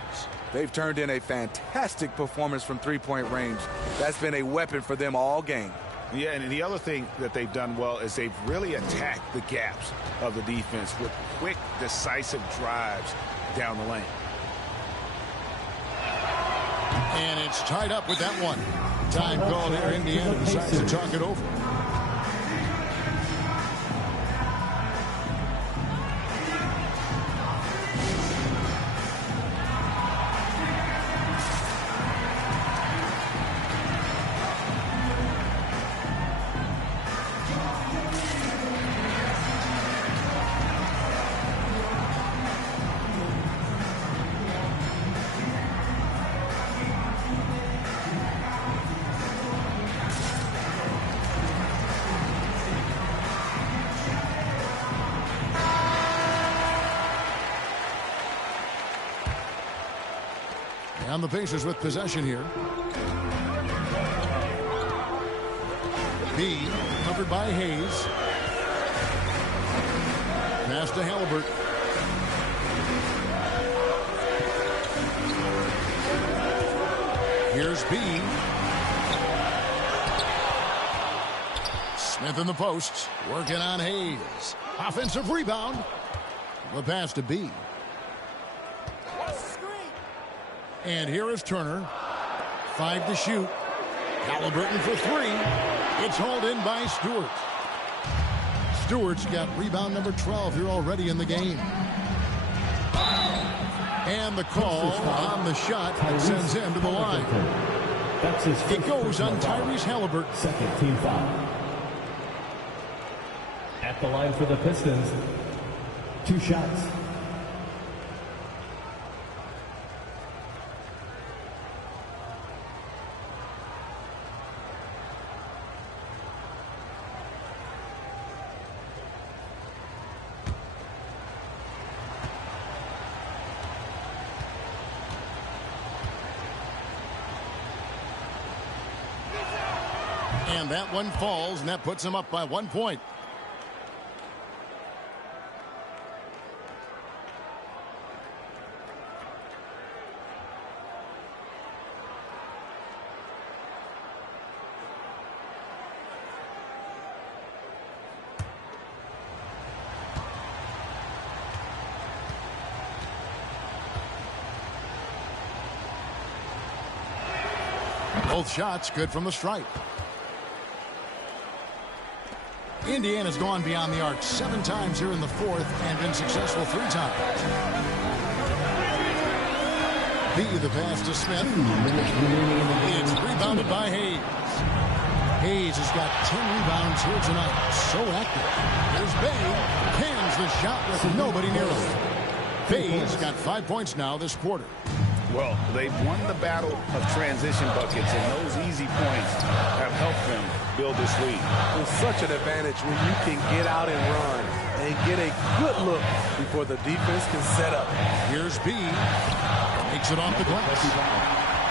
They've turned in a fantastic performance from three-point range. That's been a weapon for them all game. Yeah, and the other thing that they've done well is they've really attacked the gaps of the defense with quick, decisive drives down the lane. And it's tied up with that one. Time called here. Indiana decides to talk it over. And the Pacers with possession here. B covered by Hayes. Pass to Halliburton. Here's B. Smith in the post. Working on Hayes. Offensive rebound. The pass to B. And here is Turner. 5 to shoot. Halliburton for 3. It's hauled in by Stewart. Stewart's got rebound number 12 here already in the game. And the call on the shot that sends him to the line. It goes on Tyrese Halliburton. Second team foul. At the line for the Pistons. 2 shots. And that one falls, and that puts him up by 1 point. Both shots good from the stripe. Indiana's gone beyond the arc 7 times here in the fourth and been successful 3 times. B, the pass to Smith. It's rebounded by Hayes. Hayes has got 10 rebounds here tonight. So active. There's Bay. Cans the shot with nobody near him. Bay's got 5 points now this quarter. Well, they've won the battle of transition buckets, and those easy points have helped them build this lead. It's such an advantage when you can get out and run and get a good look before the defense can set up. Here's B. Makes it off the glass.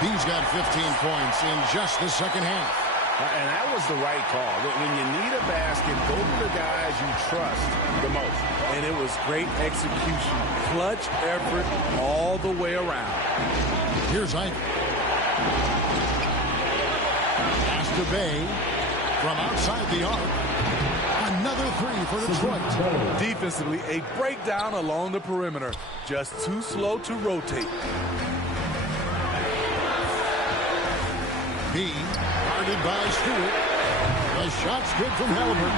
B's got 15 points in just the second half. And that was the right call. When you need a basket, go to the guys you trust the most. And it was great execution. Clutch effort all the way around. Here's Ike. Pass to Bay from outside the arc. Another three for Detroit. Defensively, a breakdown along the perimeter. Just too slow to rotate. B, guarded by Stewart. The shot's good from Halliburton.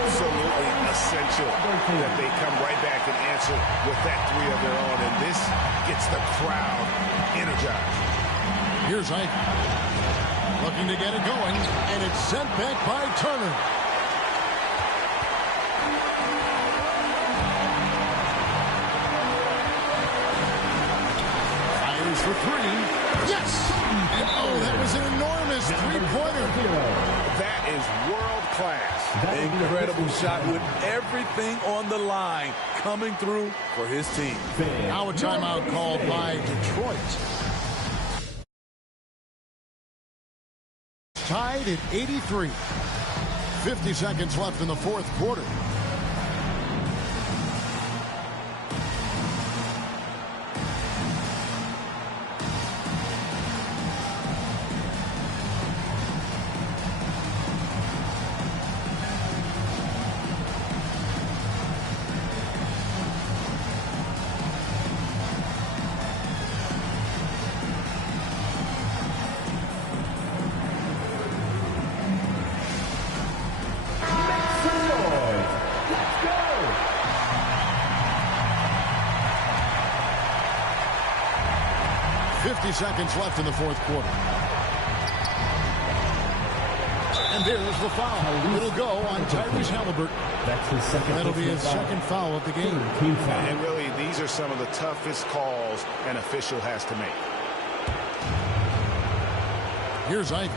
Absolutely essential that they come right back and answer with that three of their own, and this gets the crowd energized. Here's Ike. Looking to get it going, and it's sent back by Turner. Fires for three. Yes! Oh, that was an enormous three-pointer. That is world-class. Incredible shot with everything on the line coming through for his team. Now a timeout called by Detroit. Tied at 83. 50 seconds left in the fourth quarter. Seconds left in the fourth quarter. And there's the foul. It'll go on Tyrese Halliburton. That's his second. That'll be his second foul of the game. And really, these are some of the toughest calls an official has to make. Here's Ike.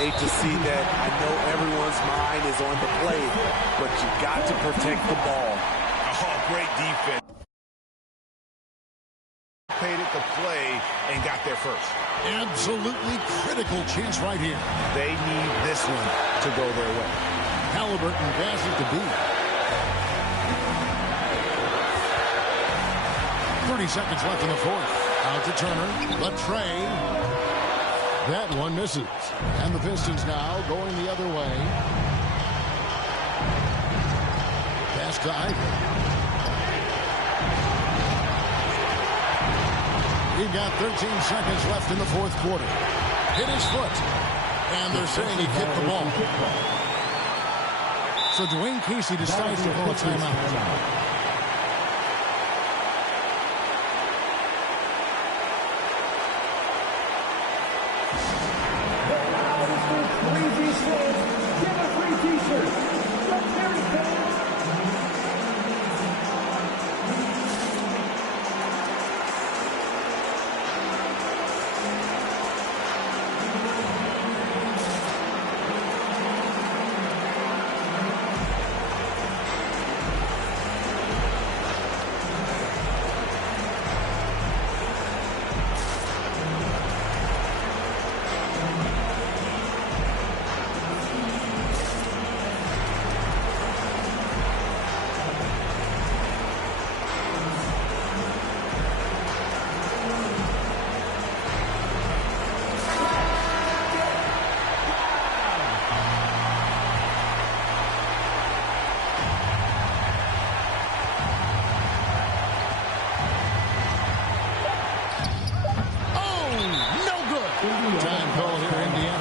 Hate to see that. I know everyone's mind is on the play, but you got to protect the ball. Oh, great defense. The play and got there first. Absolutely critical chance right here. They need this one to go their way. Halliburton passes to B. 30 seconds left in the fourth. Out to Turner. The tray. That one misses. And the Pistons now going the other way. Pass to Ike. We've got 13 seconds left in the fourth quarter. Hit his foot. And they're saying he kicked the ball. So Dwayne Casey decides to call a timeout.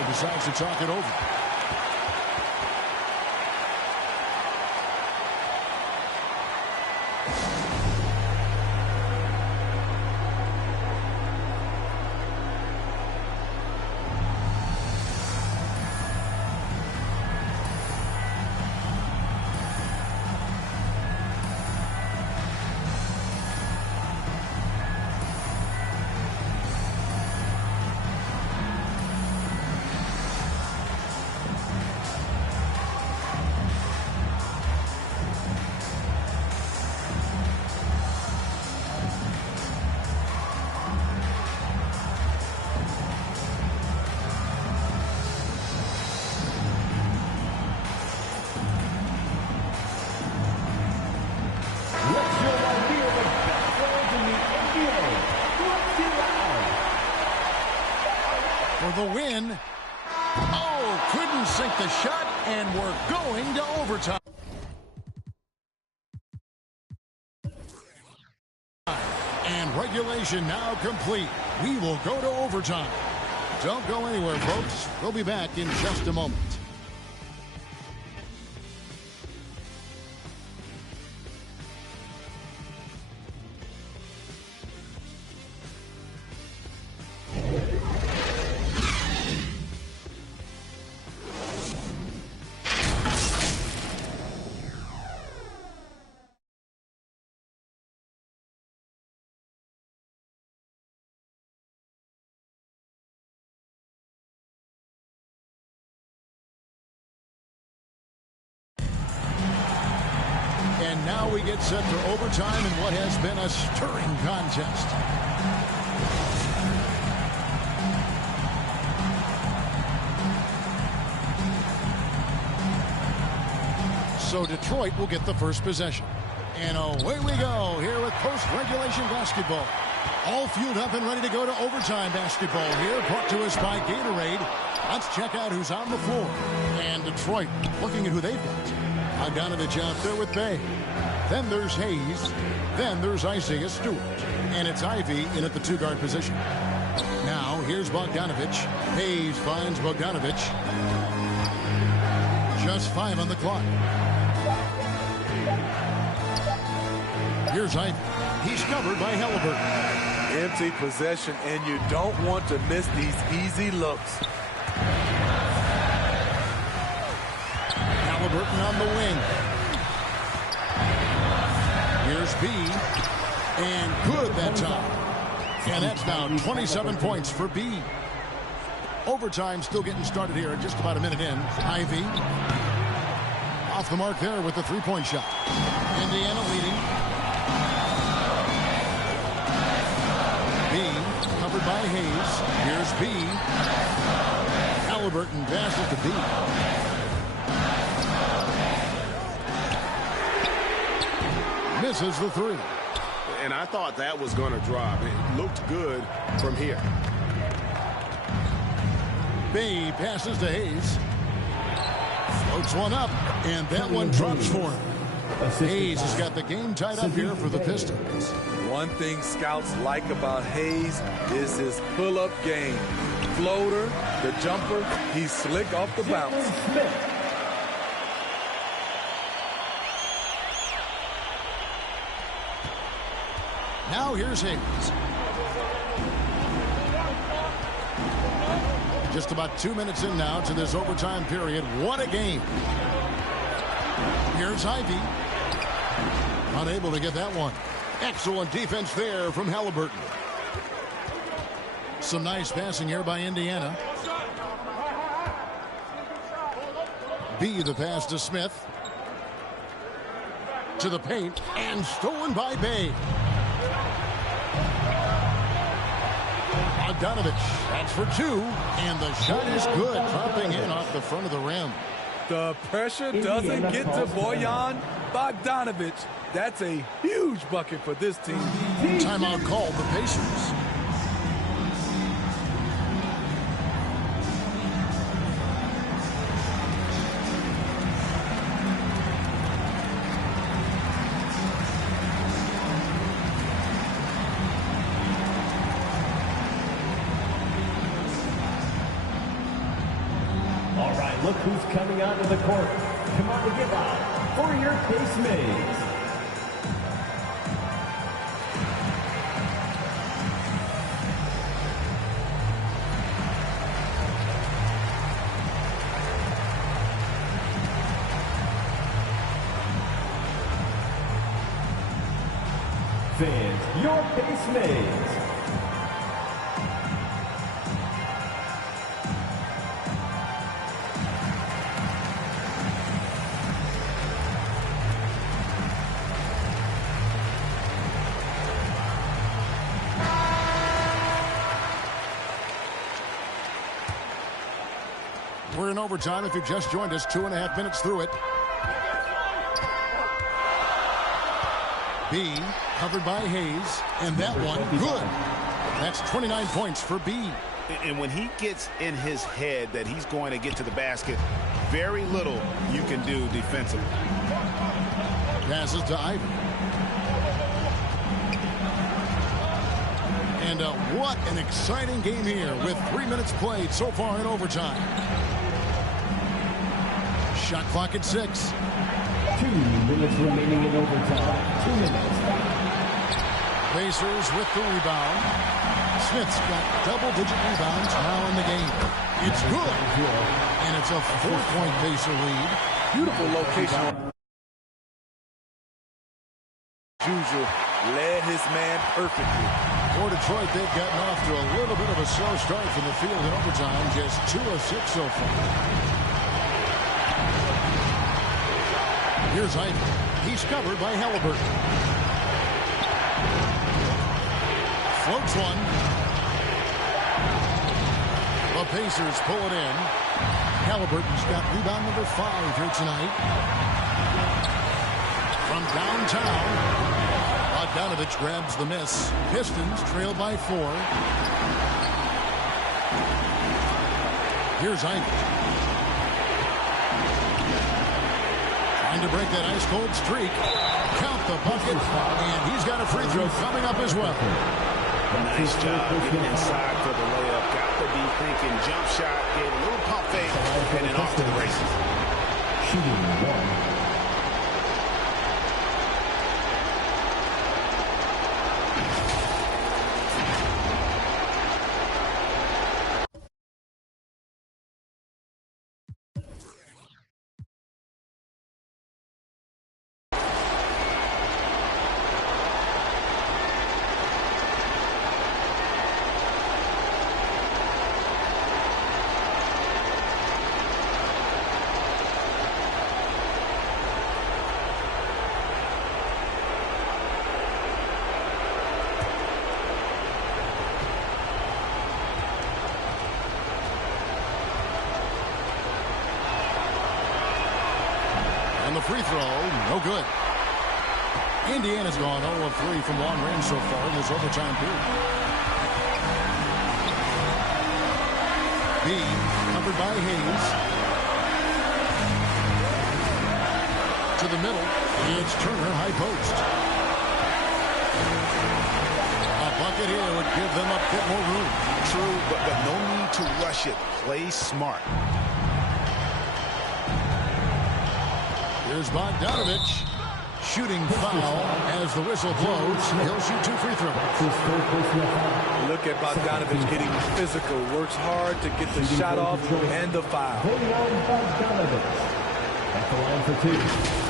Decides to talk it over. for the win. Oh, couldn't sink the shot, and we're going to overtime. And regulation now complete. We will go to overtime. Don't go anywhere, folks. We'll be back in just a moment. And now we get set for overtime in what has been a stirring contest. So Detroit will get the first possession. And away we go here with post-regulation basketball. All fueled up and ready to go to overtime basketball here, brought to us by Gatorade. Let's check out who's on the floor. And Detroit looking at who they've got. Bogdanovich out there with Bay. Then there's Hayes. Then there's Isaiah Stewart. And it's Ivy in at the two-guard position. Now here's Bogdanovich. Hayes finds Bogdanovich. Just 5 on the clock. Here's Ivy. He's covered by Halliburton. Empty possession, and you don't want to miss these easy looks. Halliburton on the wing. Here's B. And good that time. And that's now 27 points for B. Overtime still getting started here at just about a minute in. Ivy off the mark there with the three-point shot. Indiana leading. B covered by Hayes. Here's B. Halliburton passes to B. Misses the three. And I thought that was going to drop. It looked good from here. Bay passes to Hayes. Floats one up, and that one drops for him. Hayes has got the game tied up here for the Pistons. One thing scouts like about Hayes is his pull-up game. Floater, the jumper, he's slick off the bounce. Now here's Hayes. Just about 2 minutes in now to this overtime period. What a game. Here's Ivy. Unable to get that one. Excellent defense there from Halliburton. Some nice passing here by Indiana. B the pass to Smith. To the paint and stolen by Bay. Bogdanovich, that's for two, and the shot is good, dropping in off the front of the rim. The pressure doesn't get to Bojan Bogdanovich. That's a huge bucket for this team. Timeout called the Pacers. Look who's coming onto the court. Come on to give out for your Case Mays. Fans, your Case Mays. We're in overtime. If you've just joined us, 2.5 minutes through it. B covered by Hayes, and that one good. That's 29 points for B. And when he gets in his head that he's going to get to the basket, very little you can do defensively. Passes to Ivan. And what an exciting game here with 3 minutes played so far in overtime. Shot clock at 6. 2 minutes remaining in overtime. 2 minutes. Pacers with the rebound. Smith's got double-digit rebounds now in the game. It's good. And it's a 4-point Pacer lead. Beautiful location. Usual led his man perfectly. For Detroit, they've gotten off to a little bit of a slow start from the field in overtime. Just 2 of 6 so far. Here's Ivan. He's covered by Halliburton. Floats one. The Pacers pull it in. Halliburton's got rebound number 5 here tonight. From downtown, Bogdanovich grabs the miss. Pistons trail by 4. Here's Ivan. Trying to break that ice-cold streak. Count the bucket. And he's got a free throw coming up as well. Nice job getting inside for the layup. Got to be thinking jump shot, gave a little pump fake, and then off to the races. Shooting 1. The free throw, no good. Indiana's gone 0 of 3 from long range so far in this overtime period. B, covered by Hayes. To the middle, it's Turner, high post. A bucket here would give them a bit more room. True, but no need to rush it. Play smart. Here's Bogdanovich. Shooting foul as the whistle blows. He'll shoot 2 free throws. Look at Bogdanovich getting physical. Works hard to get the shot off and the foul. Bogdanovich at the line for 2.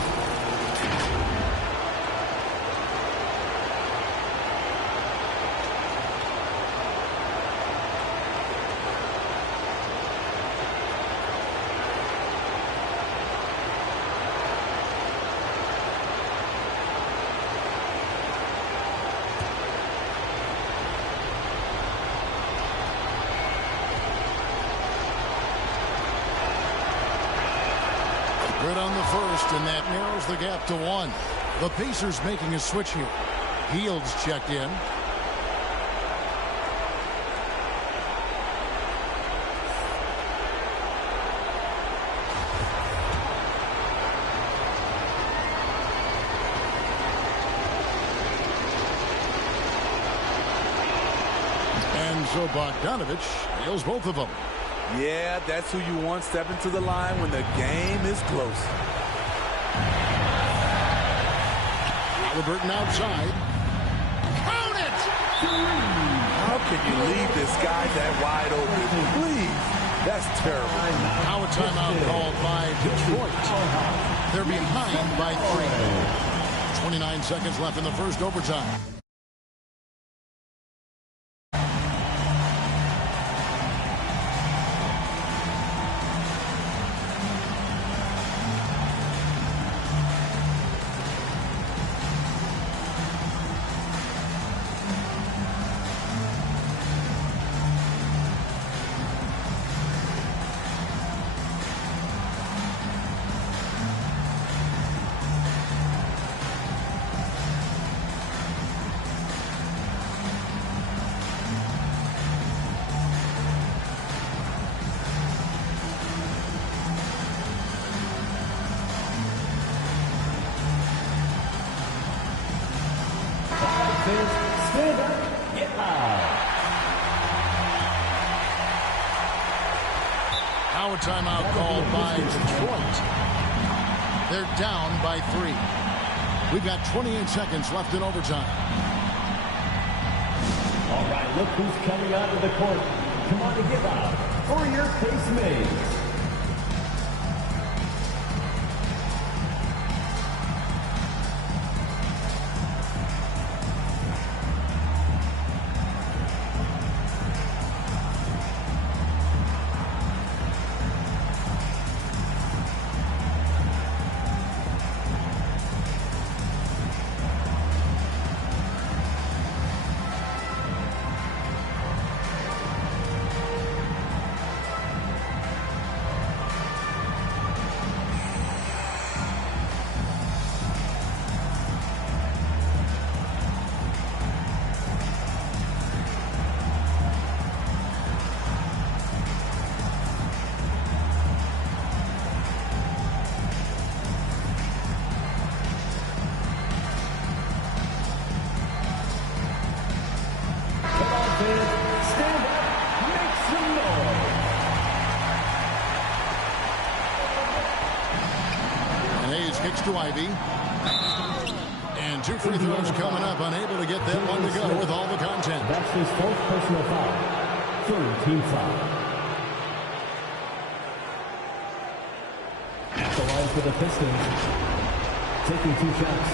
Good on the first, and that narrows the gap to 1. The Pacers making a switch here. Fields checked in. And so Bogdanovich nails both of them. Yeah, that's who you want stepping to the line when the game is close. Halliburton outside. Count it! How can you leave this guy that wide open? Please. That's terrible. Now a timeout called by Detroit. They're behind by 3. 29 seconds left in the first overtime. offense, stand up, get loud. Now a timeout called by Detroit. They're down by 3. We've got 28 seconds left in overtime. All right, look who's coming out of the court. Come on and give out for your case made. Kicks to Ivy. And 2 free throws coming up. Unable to get that one to go with all the content. That's his 4th personal foul. 3rd team foul. At the line for the Pistons. Taking 2 shots.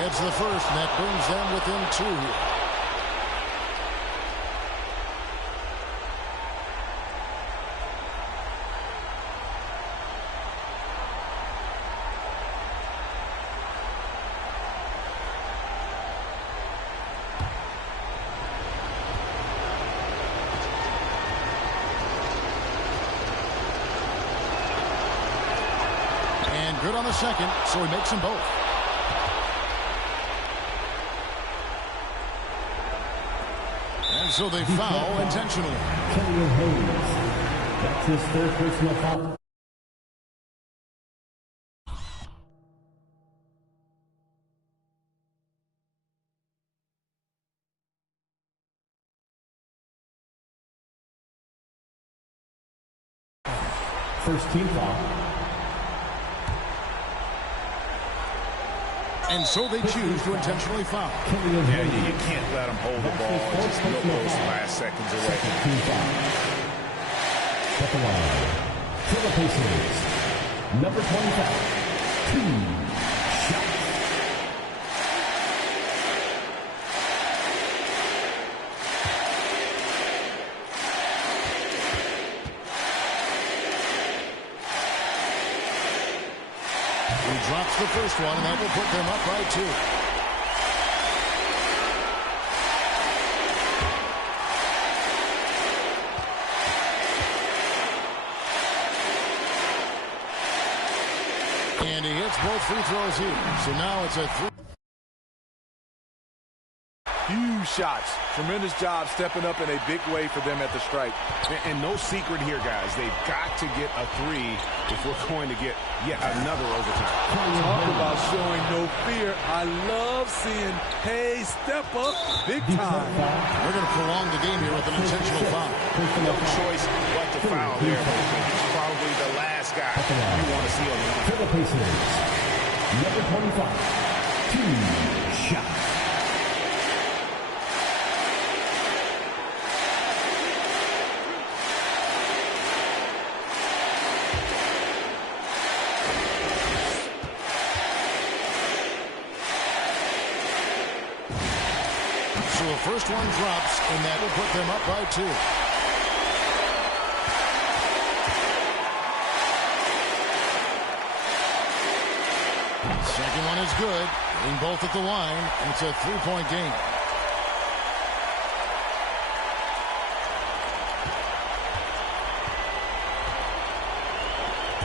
Gets the first, and that brings them within 2 here. And good on the second, so he makes them both. So they foul intentionally. Killian Hayes. That's his 3rd personal foul. First team foul. And so they choose to intentionally foul. Yeah, you can't let them hold the ball and just look those last seconds away. At the line for the Pacers, number 25, 2 shots. He drops the first one, and that will put them up by 2. And he hits both free throws here. So now it's a 3. Huge shots. Tremendous job stepping up in a big way for them at the stripe. And no secret here, guys. They've got to get a 3 if we're going to get yet another overtime. Talk about showing no fear. I love seeing Hayes step up big time. They're going to prolong the game here with an intentional foul. No choice but to foul there. He's probably the last guy you want to see on the line. For the Pacers, number 25, 2 shots. So the first one drops, and that will put them up by 2. Second one is good. Getting both at the line. It's a 3-point game.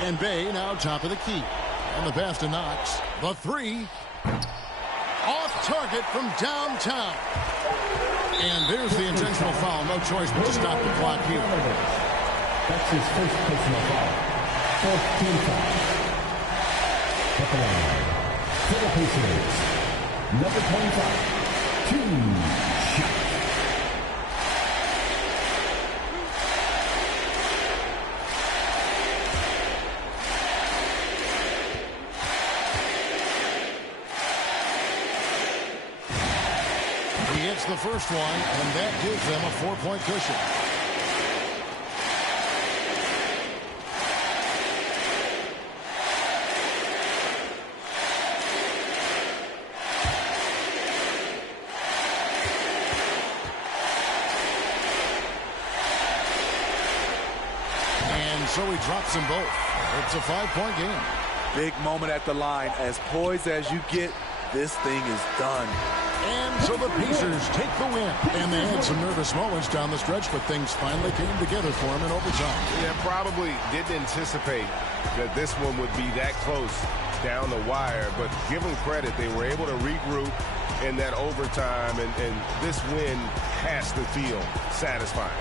And Bay now top of the key. And the pass to Knox. The three. Off target from downtown. And there's the intentional foul. No choice but to stop the clock here. That's his first personal foul. Fourth team foul. At the line, for the Pacers, number 25, 2 shot. He hits the first one, and that gives them a 4-point cushion. And so he drops them both. It's a 5-point game. Big moment at the line. As poised as you get, this thing is done. And so the Pacers take the win. And they had some nervous moments down the stretch, but things finally came together for them in overtime. Yeah, probably didn't anticipate that this one would be that close down the wire. But give them credit. They were able to regroup in that overtime. And this win has to feel satisfying.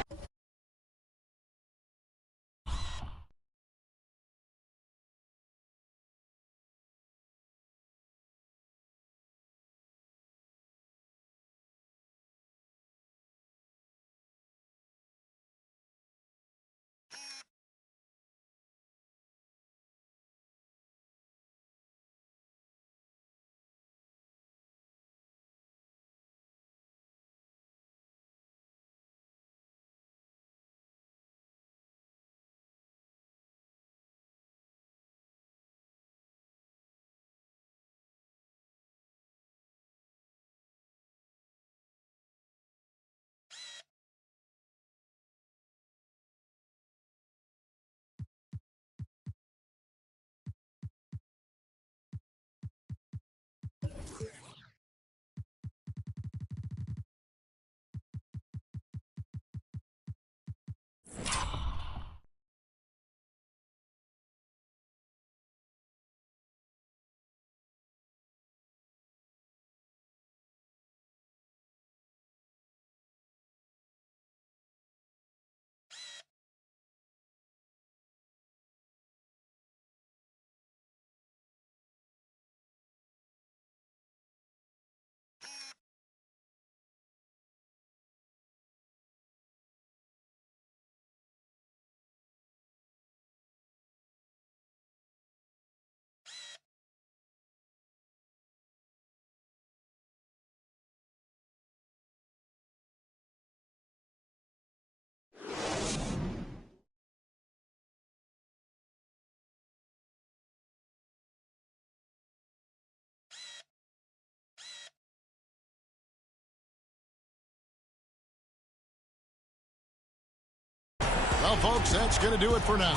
Well, folks, that's going to do it for now.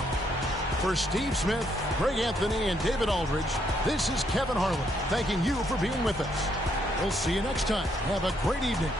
For Steve Smith, Greg Anthony, and David Aldridge, this is Kevin Harlan thanking you for being with us. We'll see you next time. Have a great evening.